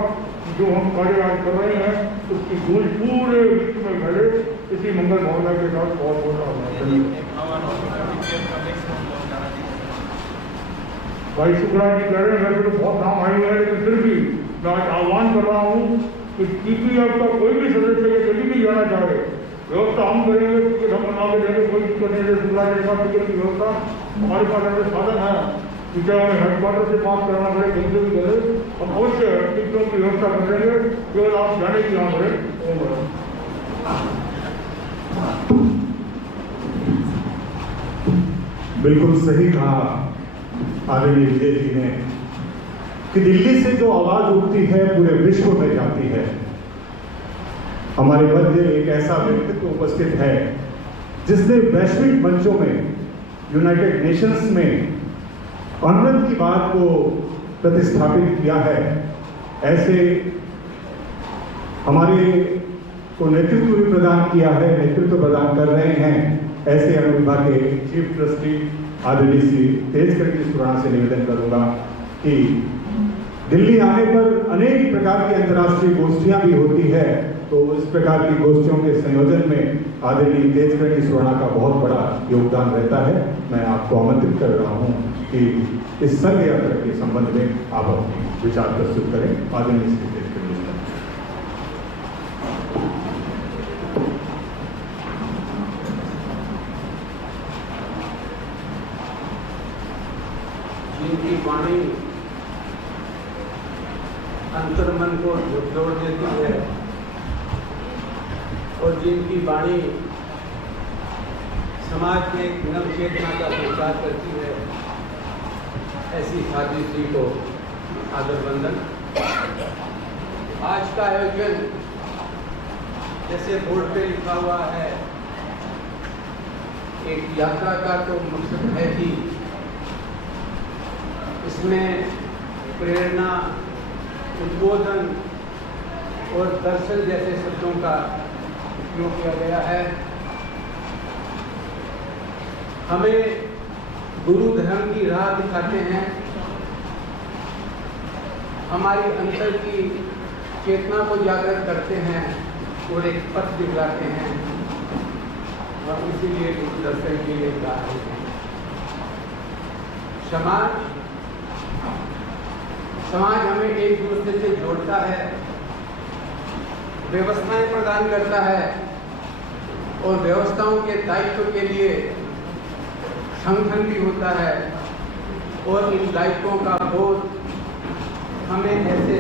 जो हम कार्य आज कर रहे हैं उसकी गूंज पूरे विश्व में फैले। इसी मंगल भावना के साथ बहुत बहुत भाई सुखराज जी कह रहे हैं मेरे तो बहुत नाम आए हुए हैं, लेकिन फिर भी मैं आज आह्वान कर रहा हूँ कि टीपीएफ का कोई भी सदस्य ये कभी भी जाना चाहे, व्यवस्था हम करेंगे, टिकट हम बना के देंगे, कोई दिक्कत नहीं है। सुखराज जी का टिकट की व्यवस्था हमारे पास ऐसे साधन है कि चाहे हमें हेडक्वार्टर से पास कराना पड़े, कहीं से भी करें, हम अवश्य टिकटों की व्यवस्था कर देंगे। केवल आप जाने की यहाँ करें। बिल्कुल सही कहा आदरणीय विजय जी ने कि दिल्ली से जो आवाज उठती है पूरे विश्व में जाती है। हमारे मध्य एक ऐसा व्यक्तित्व उपस्थित है जिसने वैश्विक मंचों में, यूनाइटेड नेशंस में अनंत की बात को प्रतिस्थापित किया है। ऐसे हमारे को नेतृत्व भी प्रदान किया है, नेतृत्व प्रदान कर रहे हैं। ऐसे अनुविभा के चीफ ट्रस्टी आदरणीय श्री तेजकर्णी सुराणा से निवेदन करूंगा कि दिल्ली आने पर अनेक प्रकार की अंतर्राष्ट्रीय गोष्ठियां भी होती है, तो इस प्रकार की गोष्ठियों के संयोजन में आदरणीय तेजकर्णी सुराणा का बहुत बड़ा योगदान रहता है। मैं आपको आमंत्रित कर रहा हूं कि इस संघ यात्रा के संबंध में आप अपने विचार प्रस्तुत करें। आदरणीय श्री तेजकर्णी सुराणा। जिनकी वाणी अंतर्मन को झकझोर देती है और जिनकी वाणी समाज में एक नव चेतना का संचार करती है, ऐसी साध्वी श्री को आदर वंदन। आज का आयोजन जैसे बोर्ड पे लिखा हुआ है, एक यात्रा का तो मकसद है कि इसमें प्रेरणा, उद्बोधन और दर्शन जैसे शब्दों का उपयोग किया गया है। हमें गुरु धर्म की राह दिखाते हैं, हमारी अंतर की चेतना को जागृत करते हैं और एक पथ दिखलाते हैं, और इसीलिए गुरु दर्शन के लिए गा रहे हैं। समाज हमें एक दूसरे से जोड़ता है, व्यवस्थाएं प्रदान करता है और व्यवस्थाओं के दायित्व के लिए संगठन भी होता है, और इन दायित्वों का बोध हमें ऐसे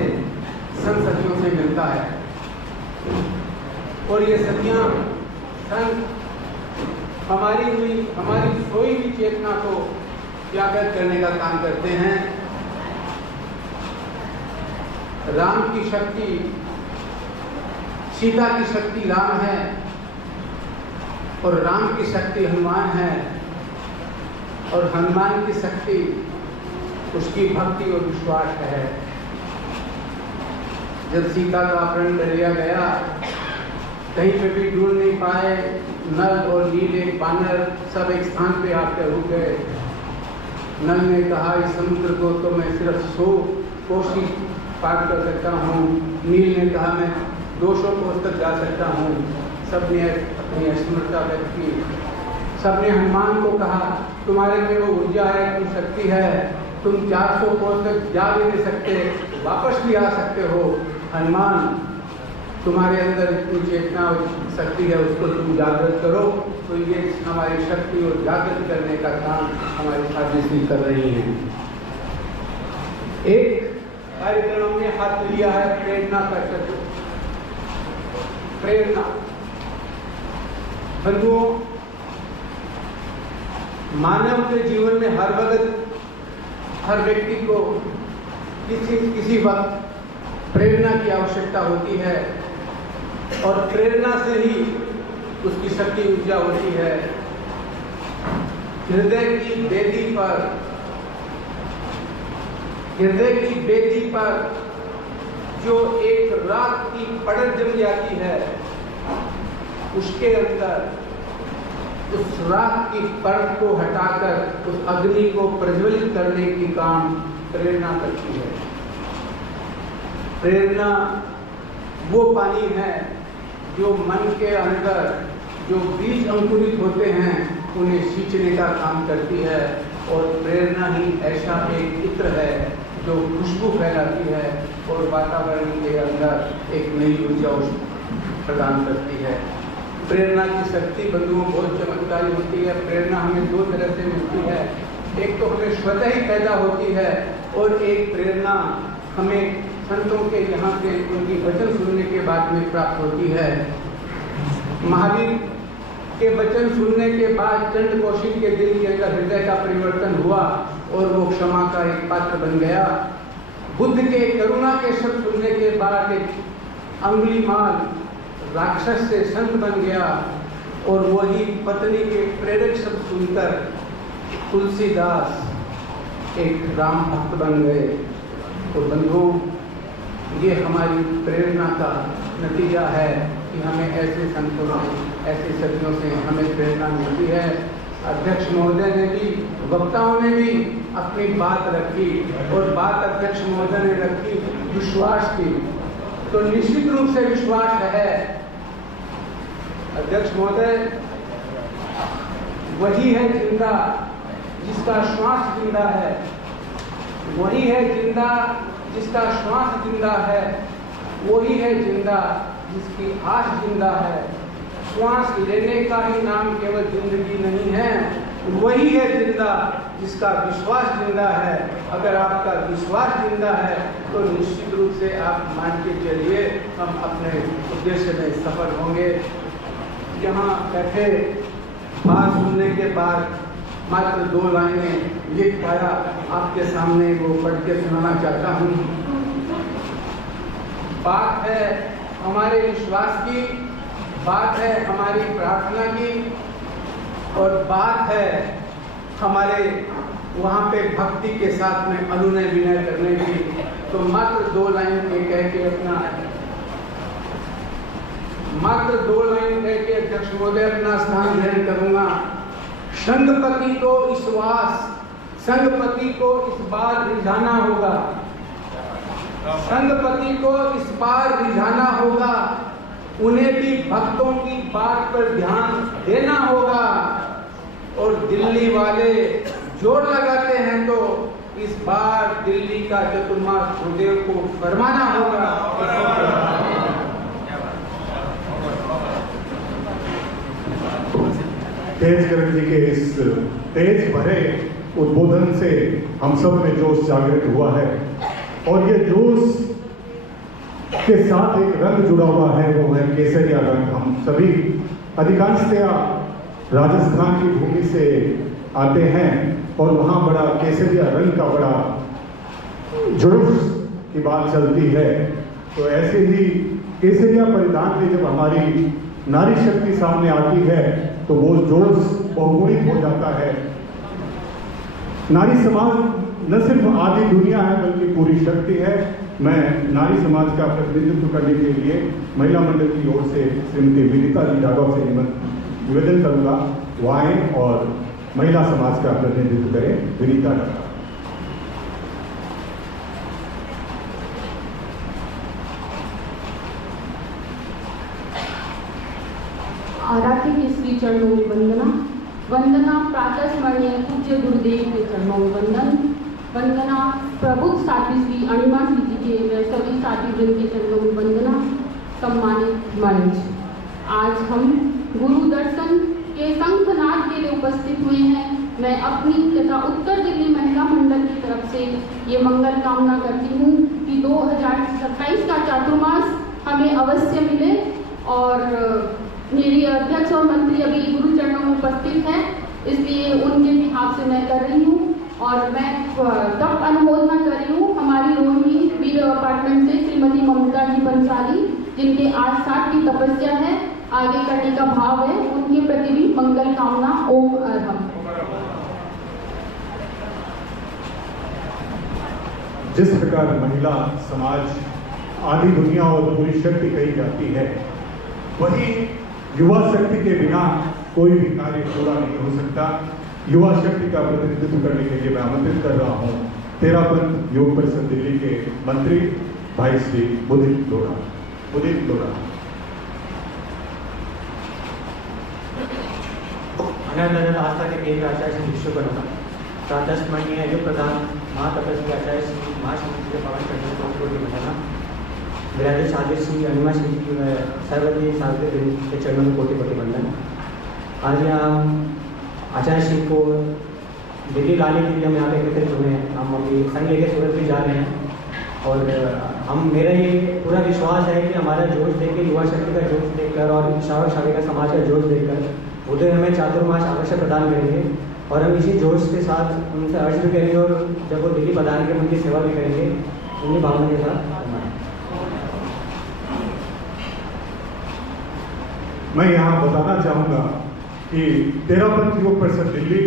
संसदियों से मिलता है। और ये सदियां संघ हमारी सोई हुई चेतना को जागृत करने का काम करते हैं। राम की शक्ति, सीता की शक्ति राम है और राम की शक्ति हनुमान है और हनुमान की शक्ति उसकी भक्ति और विश्वास है। जब सीता का अपहरण कर लिया गया, कहीं पे भी ढूंढ नहीं पाए, नल और नील एक बानर सब एक स्थान पे आकर रुक गए। नल ने कहा इस समुद्र को तो मैं सिर्फ 100 कोस ही पार कर सकता हूँ। नील ने कहा मैं 200 कोस तक जा सकता हूँ। सबने अपनी असमर्थता व्यक्त की। सबने हनुमान को कहा तुम्हारे में वो ऊर्जा है, तुम शक्ति है, तुम 400 कोस तक जा भी नहीं सकते, वापस भी आ सकते हो। हनुमान, तुम्हारे अंदर इतनी चेतना और शक्ति है, उसको तुम जागृत करो। तो ये हमारी शक्ति और जागृत करने का काम हमारी साजिश कर रही हैं। एक कार्यक्रम में हाथ लिया है प्रेरणा का शब्द। प्रेरणा बंधुओं, मानव के जीवन में हर वक्त हर व्यक्ति को किसी वक्त प्रेरणा की आवश्यकता होती है और प्रेरणा से ही उसकी शक्ति ऊर्जा होती है। हृदय की बेदी पर जो एक राख की पड़त जम जाती है, उसके अंदर उस राख की परत को हटाकर उस अग्नि को प्रज्वलित करने की काम प्रेरणा करती है। प्रेरणा वो पानी है जो मन के अंदर जो बीज अंकुरित होते हैं उन्हें सींचने का काम करती है और प्रेरणा ही ऐसा एक इत्र है जो खुशबू फैलाती है और वातावरण के अंदर एक नई ऊर्जा प्रदान करती है। प्रेरणा की शक्ति बंधुओं बहुत चमत्कारी होती है। प्रेरणा हमें 2 तरह से मिलती है। एक तो हमें स्वतः ही पैदा होती है और एक प्रेरणा हमें संतों के यहाँ से उनकी वचन सुनने के बाद में प्राप्त होती है। महावीर के वचन सुनने के बाद चंड कौशिक के दिल के अंदर हृदय का परिवर्तन हुआ और वो क्षमा का एक पात्र बन गया। बुद्ध के करुणा के शब्द सुनने के बाद एक अंगुलीमाल राक्षस से संत बन गया और वही पत्नी के प्रेरक शब्द सुनकर तुलसीदास एक राम भक्त बन गए। तो बंधुओं, ये हमारी प्रेरणा का नतीजा है कि हमें ऐसे संतों से, ऐसे सत्यों से हमें प्रेरणा मिलती है। अध्यक्ष महोदय ने भी, वक्ताओं ने भी अपनी बात रखी और बात अध्यक्ष महोदय ने रखी विश्वास की। तो निश्चित रूप से विश्वास है। अध्यक्ष महोदय वही है जिंदा जिसका श्वास जिंदा है, वही है जिंदा जिसका श्वास जिंदा है, वही है जिंदा जिसकी आस जिंदा है। श्वास लेने का ही नाम केवल जिंदगी नहीं है, वही है जिंदा जिसका विश्वास जिंदा है। अगर आपका विश्वास जिंदा है तो निश्चित रूप से आप मान के चलिए हम अपने उद्देश्य में सफल होंगे। यहाँ बैठे बात सुनने के बाद मात्र 2 लाइनें लिख पाया, आपके सामने वो पढ़ के सुनाना चाहता हूँ। बात है हमारे विश्वास की, बात है हमारी प्रार्थना की और बात है हमारे वहाँ पे भक्ति के साथ में अनुनय विनय करने की। तो मात्र 2 लाइन कह के अपना अध्यक्ष महोदय अपना स्थान ग्रहण करूंगा। संघपति को इस बार रिझाना होगा, संघपति को इस बार रिझाना होगा। उन्हें भी भक्तों की बात पर ध्यान देना होगा और दिल्ली वाले जोर लगाते हैं तो इस बार दिल्ली का चतुर्मास गुरुदेव को फरमाना होगा। तेज करण जी के इस तेज भरे उद्बोधन से हम सब में जोश जागृत हुआ है और ये जोश के साथ एक रंग जुड़ा हुआ है, वो है केसरिया रंग। हम सभी अधिकांशतया राजस्थान की भूमि से आते हैं और वहाँ बड़ा केसरिया रंग का बड़ा जुलूस की बात चलती है तो ऐसे ही केसरिया परिधान में जब हमारी नारी शक्ति सामने आती है तो वो जोश बहुगुणित हो जाता है। नारी समाज न सिर्फ आधी दुनिया है बल्कि पूरी शक्ति है। मैं नारी समाज का प्रतिनिधित्व करने के लिए महिला मंडल की ओर से श्रीमती विनीता जी जाधव से निवेदन करूंगा वो आएं और महिला समाज का प्रतिनिधित्व करें। विनीता जाधव। आराध्य के श्री चरणों में वंदना। वंदना प्रातः स्मरणीय पूज्य गुरुदेव के चरणों में वंदना प्रबुद्ध साध्वी श्री अणिमा जी के सभी साथी वृंद के चरणों में वंदना। सम्मानित मंच, आज हम गुरु दर्शन के शंखनाद के लिए उपस्थित हुए हैं। मैं अपनी तथा उत्तर दिल्ली महिला मंडल की तरफ से ये मंगल कामना करती हूँ कि 2027 का चातुर्मास हमें अवश्य मिले। और मेरी अध्यक्ष और मंत्री अभी गुरु चरणों में उपस्थित हैं, इसलिए उनके बिहाफ से मैं कर रही हूँ। और मैं तब अनुमोदना कर रही हूँ हमारी रोहिणी वीर अपार्टमेंट से श्रीमती ममता जी बंसाली, जिनके आज 60 की तपस्या है, आगे करने का भाव है, उनके प्रति भी मंगल कामना। ओम अरहम। जिस प्रकार महिला समाज आधी दुनिया और पूरी शक्ति कही जाती है, वही युवा शक्ति के बिना कोई भी कार्य पूरा नहीं हो सकता। युवा शक्ति का प्रतिनिधित्व करने के लिए मैं आमंत्रित कर रहा हूँ तेरापंथ योग परिषद दिल्ली के मंत्री भाई श्री उदित लोढ़ा। अनंत आस्था के केंद्र आचार्य श्री विश्वकर्मा, प्रातः स्मरणीय योग प्रधान महातपस्वी आचार्य श्री महाशक्ति के पवन चरणों को वंदना। विराजित साध्वी श्री अणिमा श्री सर्वदेव सावित्री के चरणों में कोटि कोटि वंदन। आज यहाँ आचार्य श्री को दिल्ली लाने के लिए हम यहाँ पे एकत्रित हुए हैं। हम अभी संग लेके सूरत भी जा रहे हैं और मेरा ये पूरा विश्वास है कि हमारा जोश देखकर, युवा शक्ति का जोश देखकर और श्रावक श्राविका समाज का जोश देखकर उदय हमें चातुर्मास अवश्य प्रदान करेंगे। और हम इसी जोश के साथ उनसे अर्ज भी करेंगे और जब वो दिल्ली प्रदान के उनकी सेवा भी करेंगे, उन्हीं भावना के साथ। मैं यहाँ बताना चाहूँगा कि तेरापंथ योग परिषद दिल्ली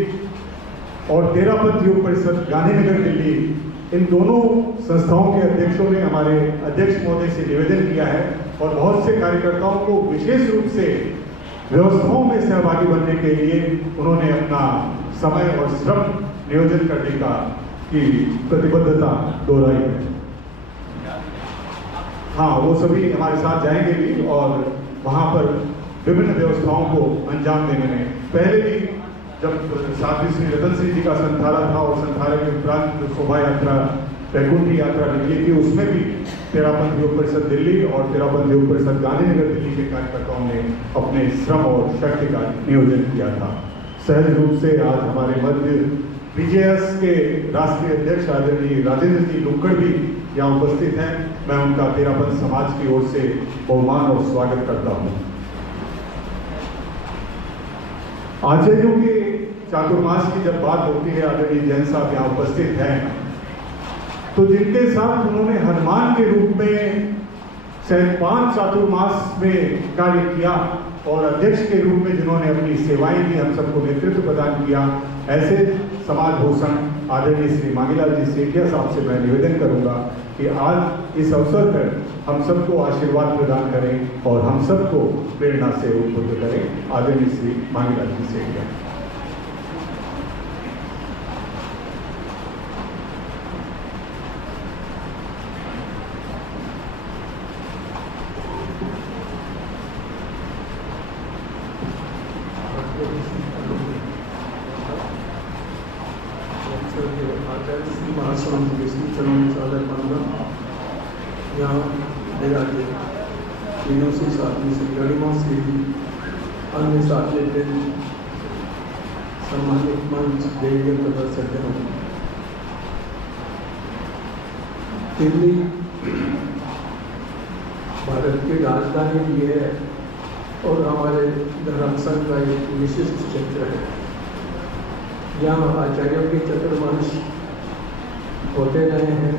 और तेरापंथ योग परिषद गांधीनगर दिल्ली, इन दोनों संस्थाओं के अध्यक्षों ने हमारे अध्यक्ष महोदय से निवेदन किया है और बहुत से कार्यकर्ताओं को विशेष रूप से व्यवस्थाओं में सहभागी बनने के लिए उन्होंने अपना समय और श्रम नियोजन करने की प्रतिबद्धता दोहराई है। हाँ, वो सभी हमारे साथ जाएंगे भी और वहाँ पर विभिन्न व्यवस्थाओं को अंजाम देने में, पहले भी जब साध्वी श्री रतन सिंह जी का संथारा था और संथारे के उपरांत जो शोभा यात्रा वैकुंठी यात्रा निकली थी, उसमें भी तेरापंथ योग परिषद दिल्ली और तेरापंथ योग परिषद गांधीनगर दिल्ली के कार्यकर्ताओं ने अपने श्रम और शक्ति का नियोजन किया था। सहज रूप से आज हमारे मध्य बीजेएस के राष्ट्रीय अध्यक्ष आदरणीय राजेंद्र जी लुक्कड़ भी यहाँ उपस्थित हैं। मैं उनका तेरापंथ समाज की ओर से बहुमान और स्वागत करता हूँ। आचार्यों के चातुर्मास की जब बात होती है, आदरणीय जैन साहब यहाँ उपस्थित हैं, तो जिनके साथ उन्होंने हनुमान के रूप में शायद 5 चातुर्मास में कार्य किया और अध्यक्ष के रूप में जिन्होंने अपनी सेवाएं दी, हम सबको नेतृत्व प्रदान किया, ऐसे समाज भूषण आदरणीय श्री मांगीलाल जी सेठिया साहब से मैं निवेदन करूंगा कि आज इस अवसर पर हम सबको आशीर्वाद प्रदान करें और हम सबको प्रेरणा से उद्बुद्ध करें। आदरणीय श्री मांगीलाल जी सेठिया। महासमाज के चरणों में सादर मानूंगा। यहाँ मेरा तीनों से साथी श्री गरिमा श्री जी, अन्य साथी सम्मानित मंच देवी तथा सज्जनों, दिल्ली भारत की राजधानी भी है और हमारे धर्म संघ का एक विशिष्ट क्षेत्र है। यहाँ आचार्यों के चतुर्मास होते रहे हैं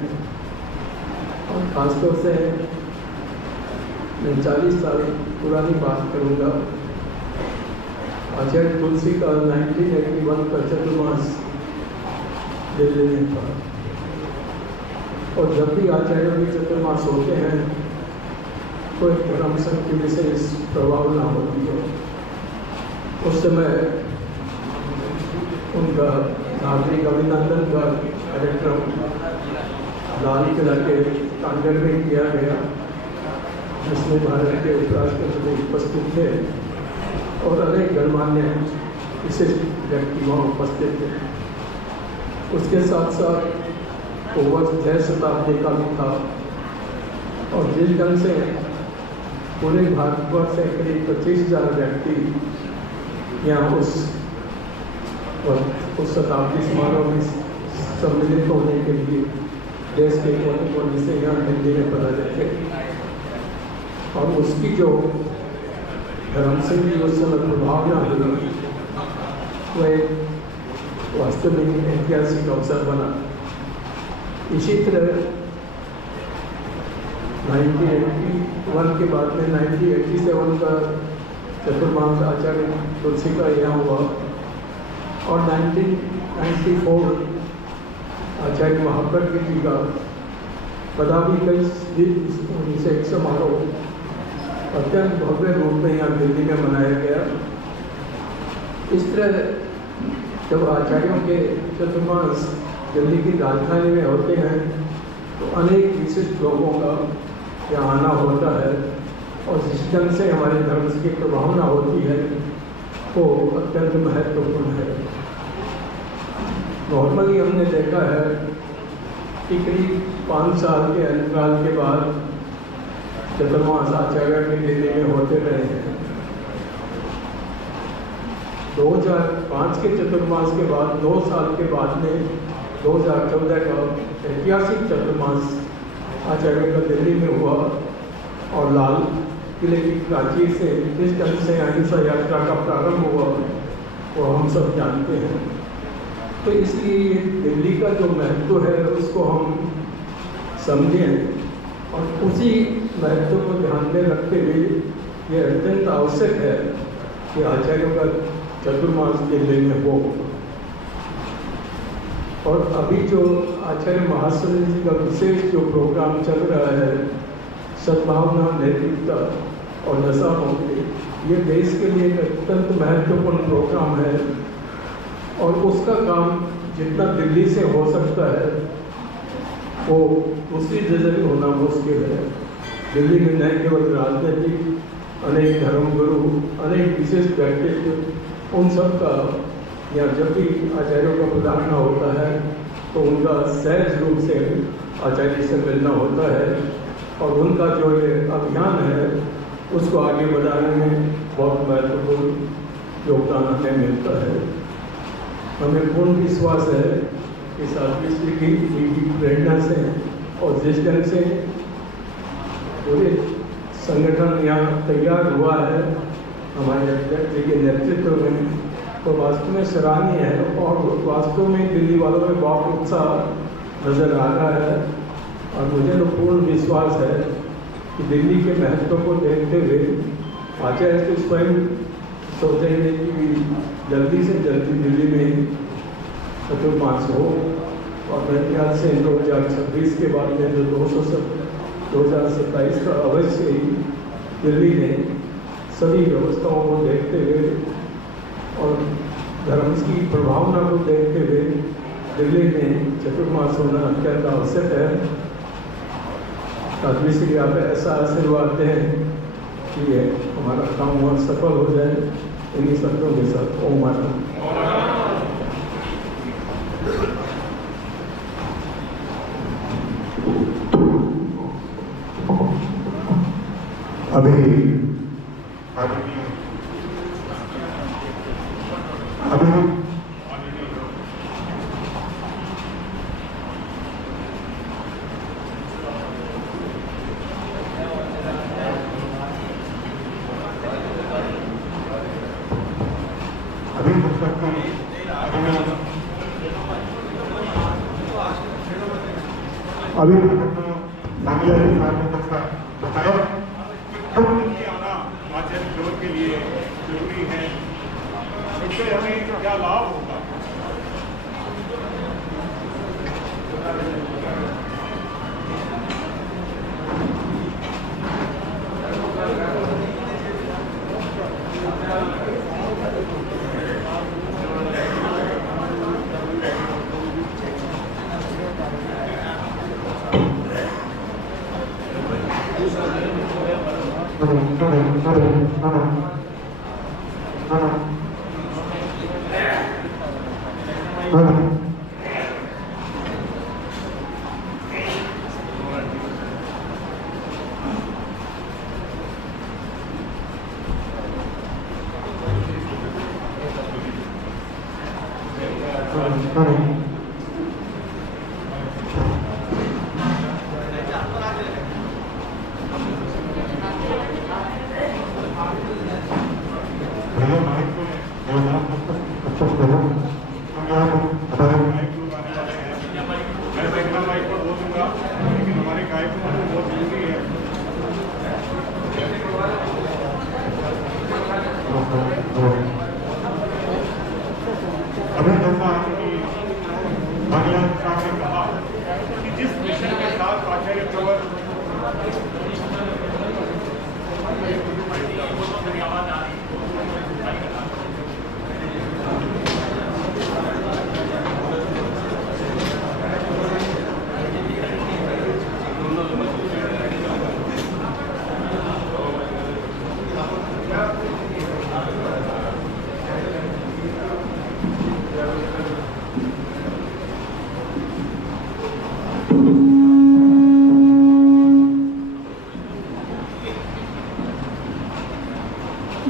और खासतौर से मैं 40 साल पुरानी बात करूँगा। आचार्य तुलसी का 1981 का चतुर्मास दिल्ली में था, और जब भी आचार्यों के चतुर्मास होते हैं तो एक धर्म संघ की विशेष प्रभावना होती है। उस समय उनका नागरिक अभिनंदन का कार्यक्रम लाल किला के प्रांगण में किया गया, जिसमें भारत के उपराष्ट्रपति उपस्थित थे और अनेक गणमान्य विशिष्ट व्यक्ति वहाँ उपस्थित थे। उसके साथ साथ वो वर्ष 6 शताब्दी का भी था, और जिस ढंग से पूरे भारतवर्ष से करीब 25,000 व्यक्ति यहाँ उस शताब्दी समारोह में सम्मिलित होने के लिए देश के कोने कोने से यहाँ दिल्ली में पधारे थे। और उसकी जो धर्म सिंह की उस समय प्रभावना हुई वह वास्तव में ऐतिहासिक अवसर बना। इसी तरह 1981 के बाद में 1987 का चतुर्मास आचार्य तुलसी का यहाँ हुआ, और 1994 आचार्य महाप्रज्ञ जी का पदाभिषेक समारोह अत्यंत भव्य रूप में यहाँ दिल्ली में मनाया गया। इस तरह जब आचार्यों के चतुर्मास दिल्ली की राजधानी में होते हैं तो अनेक विशिष्ट लोगों का यहाँ आना होता है, और जिस ढंग से हमारे धर्म की प्रभावना होती है वो अत्यंत महत्वपूर्ण है। नॉर्मली हमने देखा है कि करीब 5 साल के अंतराल के बाद चतुर्मास आचार्य के दिल्ली में होते रहे हैं। 2005 के चतुर्मास के बाद 2 साल के बाद में 2014 का ऐतिहासिक चतुर्मास आचार्य का दिल्ली में हुआ, और लाल किले की प्राचीर से जिस ढंग से अहिंसा यात्रा का प्रारंभ हुआ वो हम सब जानते हैं। तो इसलिए दिल्ली का जो महत्व है उसको हम समझें, और उसी महत्व को ध्यान में रखते हुए ये अत्यंत आवश्यक है कि आचार्यों का चतुर्मास दिल्ली में हो। और अभी जो आचार्य महासुंदर जी का विशेष जो प्रोग्राम चल रहा है, सद्भावना, नैतिकता और नशा मुक्ति, ये देश के लिए एक अत्यंत महत्वपूर्ण प्रोग्राम है, और उसका काम जितना दिल्ली से हो सकता है वो दूसरी जगह होना मुश्किल है। दिल्ली में न केवल राजनीतिक अनेक धर्मगुरु, अनेक विशिष्ट व्यक्तित्व, उन सब का या जब भी आचार्यों का पधारना होता है तो उनका सहज रूप से आचार्य से मिलना होता है, और उनका जो ये अभियान है उसको आगे बढ़ाने में बहुत महत्वपूर्ण योगदान हमें मिलता है। हमें पूर्ण विश्वास है कि साध्वी श्री की प्रेरणा से और जिस ढंग से पूरे संगठन यहाँ तैयार हुआ है हमारे अध्यक्ष जी के नेतृत्व में, तो वास्तव में सराहनीय है, और वास्तव में दिल्ली वालों में बहुत उत्साह नज़र आ रहा है। और मुझे तो पूर्ण विश्वास है कि दिल्ली के महत्व को देखते हुए आचार्य तो स्वयं सोचेंगे कि जल्दी से जल्दी दिल्ली में चतुर्मास हो, और मेरे ख्याल से 2026 के बाद में जो 2027 का अवश्य ही दिल्ली में सभी व्यवस्थाओं को देखते हुए और धर्म की प्रभावना को देखते हुए दिल्ली में चतुर्मास होना अत्यंत आवश्यक है। श्री आप ऐसा आशीर्वाद दें कि ये हमारा काम वहाँ सफल हो जाए। इन्हीं शब्दों के साथ ओम माता। अभी बताया कि उनके आना आचार्य प्रवर के लिए जरूरी है, इससे हमें क्या लाभ होगा।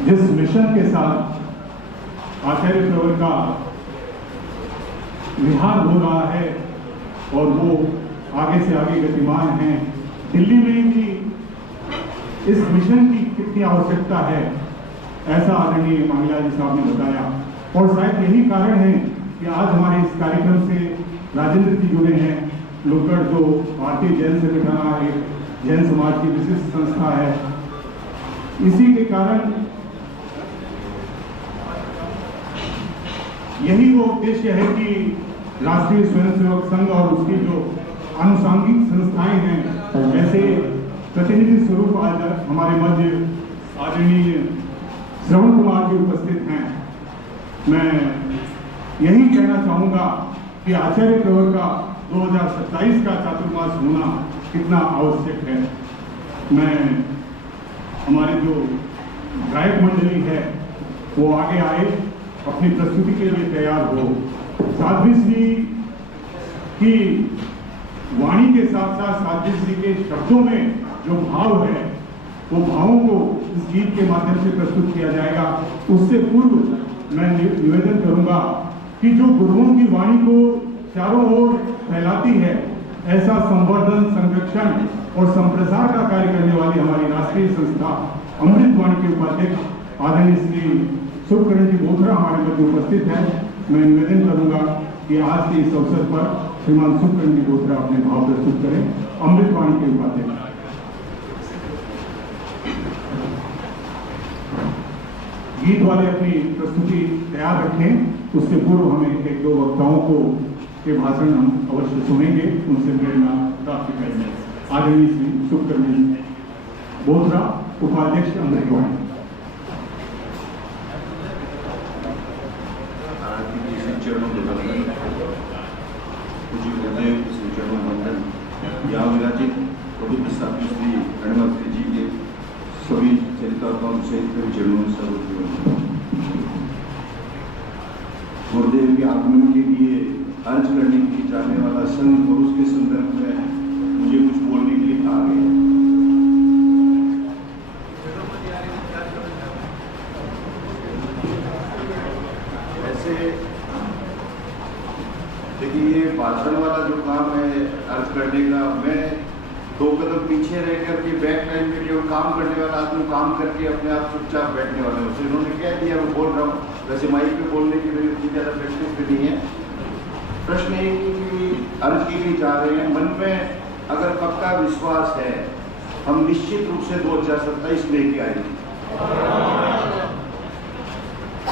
जिस मिशन के साथ आचार्य प्रवर का विहार हो रहा है और वो आगे से आगे गतिमान है, दिल्ली में भी इस मिशन की कितनी आवश्यकता है, ऐसा आदरणीय मांगला जी साहब ने बताया। और शायद यही कारण है कि आज हमारे इस कार्यक्रम से राजेंद्र जी जुड़े हैं। लोकड़ जो भारतीय जैन संगठन एक जैन समाज की विशिष्ट संस्था है, इसी के कारण यही वो उद्देश्य है कि राष्ट्रीय स्वयंसेवक संघ और उसकी जो आनुषंगिक संस्थाएं हैं, जैसे प्रतिनिधि स्वरूप आज हमारे मध्य आदरणीय श्रवण कुमार जी उपस्थित हैं। मैं यही कहना चाहूंगा कि आचार्य प्रवर का 2027 का चातुर्मास होना कितना आवश्यक है। मैं हमारे जो गायक मंडली है वो आगे आए, अपनी प्रस्तुति के लिए तैयार हो। साध्वी श्री की वाणी के साथ साथ साध्वी श्री के शब्दों में जो भाव है, वो भावों को इस गीत के माध्यम से प्रस्तुत किया जाएगा। उससे पूर्व मैं निवेदन करूंगा कि जो गुरुओं की वाणी को चारों ओर फैलाती है, ऐसा संवर्धन, संरक्षण और संप्रसार का कार्य करने वाली हमारी राष्ट्रीय संस्था अमृतवाणी के उपाध्यक्ष आदरणीय श्री सुखकरण जी बोथरा हमारे मध्य उपस्थित है। मैं निवेदन करूंगा कि आज के इस अवसर पर श्रीमान सुखकरण जी बोथरा अपने भाव प्रस्तुत करें। अमृतवाणी के उपाध्यक्ष गीत वाले अपनी प्रस्तुति तैयार रखें। उससे पूर्व हमें एक दो वक्ताओं को के भाषण हम अवश्य सुनेंगे, उनसे प्रेरणा प्राप्त करेंगे। आदरणीय श्री सुखकरण जी बोथरा, उपाध्यक्ष अमृतवाणी। यहाँ विराजित पवित्र साध्वी श्री रणमस्त्री जी के सभी चरितात्माओं सहित चरणों में सर्वोच्च गुरुदेव के आगमन के लिए अर्ज करने के लिए जाने वाला संघ और उसके संदर्भ में मुझे कुछ बोलने के लिए कहा गया। ऐसे देखिए, ये भाषण वाला जो काम है अर्ज करने का, मैं 2 कदम पीछे रह करके बैक टाइम में जो काम करने वाला आदमी काम करके अपने आप चुपचाप बैठने वाले होते, इन्होंने कह दिया मैं बोल रहा हूँ। वैसे माइक पे बोलने की मेरी उतनी ज़्यादा प्रैक्टिस भी नहीं है। प्रश्न एक कि अर्ज के लिए जा रहे हैं, मन में अगर पक्का विश्वास है हम निश्चित रूप से 2027 लेके आएंगे।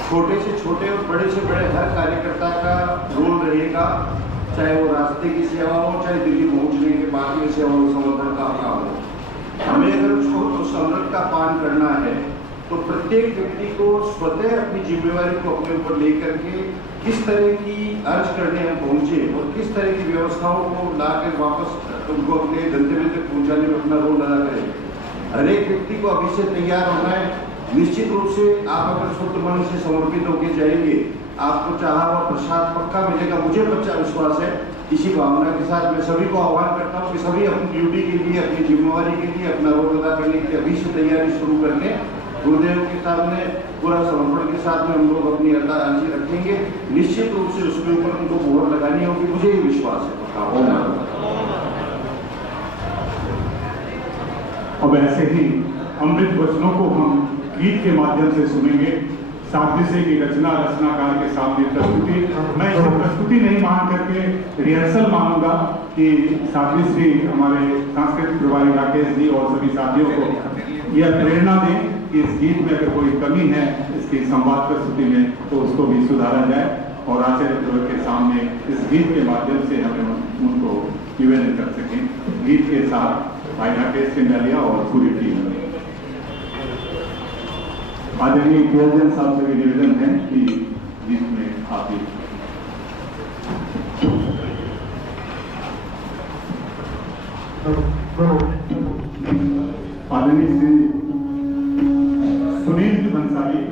छोटे से छोटे और बड़े से बड़े हर कार्यकर्ता का रोल रहेगा, चाहे वो रास्ते की सेवा हो, चाहे दिल्ली पहुंचने के बाद में सेवा संवर्धन का काम हो। हमें अगर उसको अमृत का पान करना है तो प्रत्येक व्यक्ति को स्वतः अपनी जिम्मेवारी को अपने ऊपर लेकर के किस तरह की अर्ज करने हम पहुंचे और किस तरह की व्यवस्थाओं को लाकर वापस उनको अपने गंतव्य तक पहुंचाने में अपना रोल अदा करें। हर एक व्यक्ति को अभी से तैयार होना है। निश्चित रूप से आप अगर शुद्ध मन से समर्पित होकर जाएंगे, आपको चाहा हुआ प्रसाद पक्का मिलेगा, मुझे बच्चा विश्वास है। इसी भावना के साथ मैं सभी को आह्वान करता हूँ कि सभी अपनी ड्यूटी के लिए, अपनी जिम्मेवारी के लिए, अपना रोल अदा करने की अभी से तैयारी शुरू कर लें। गुरुदेव के सामने पूरा समर्पण के साथ में हम लोग अपनी अर्जी रखेंगे। निश्चित रूप से उसके ऊपर उनको मोहर लगानी होगी, मुझे ही विश्वास है। अब ऐसे ही अमृत वचनों को हम गीत के माध्यम से सुनेंगे। सादृश्य की रचनाकार के सामने प्रस्तुति, मैं इसे प्रस्तुति नहीं मान करके रिहर्सल मानूंगा कि सादृश्य हमारे सांस्कृतिक प्रभारी राकेश जी और सभी साथियों को यह प्रेरणा दें कि इस गीत में अगर कोई कमी है इसकी संवाद प्रस्तुति में तो उसको भी सुधारा जाए और आचार्य के सामने इस गीत के माध्यम से हमें उनको निवेदन कर सकें। गीत के साथ भाई राकेश सिंधालिया और पूरी टीम। आदरणीय प्रियजन साहब से भी निवेदन है कि गीत में आप भी आदरणीय श्री सुनील बंसाली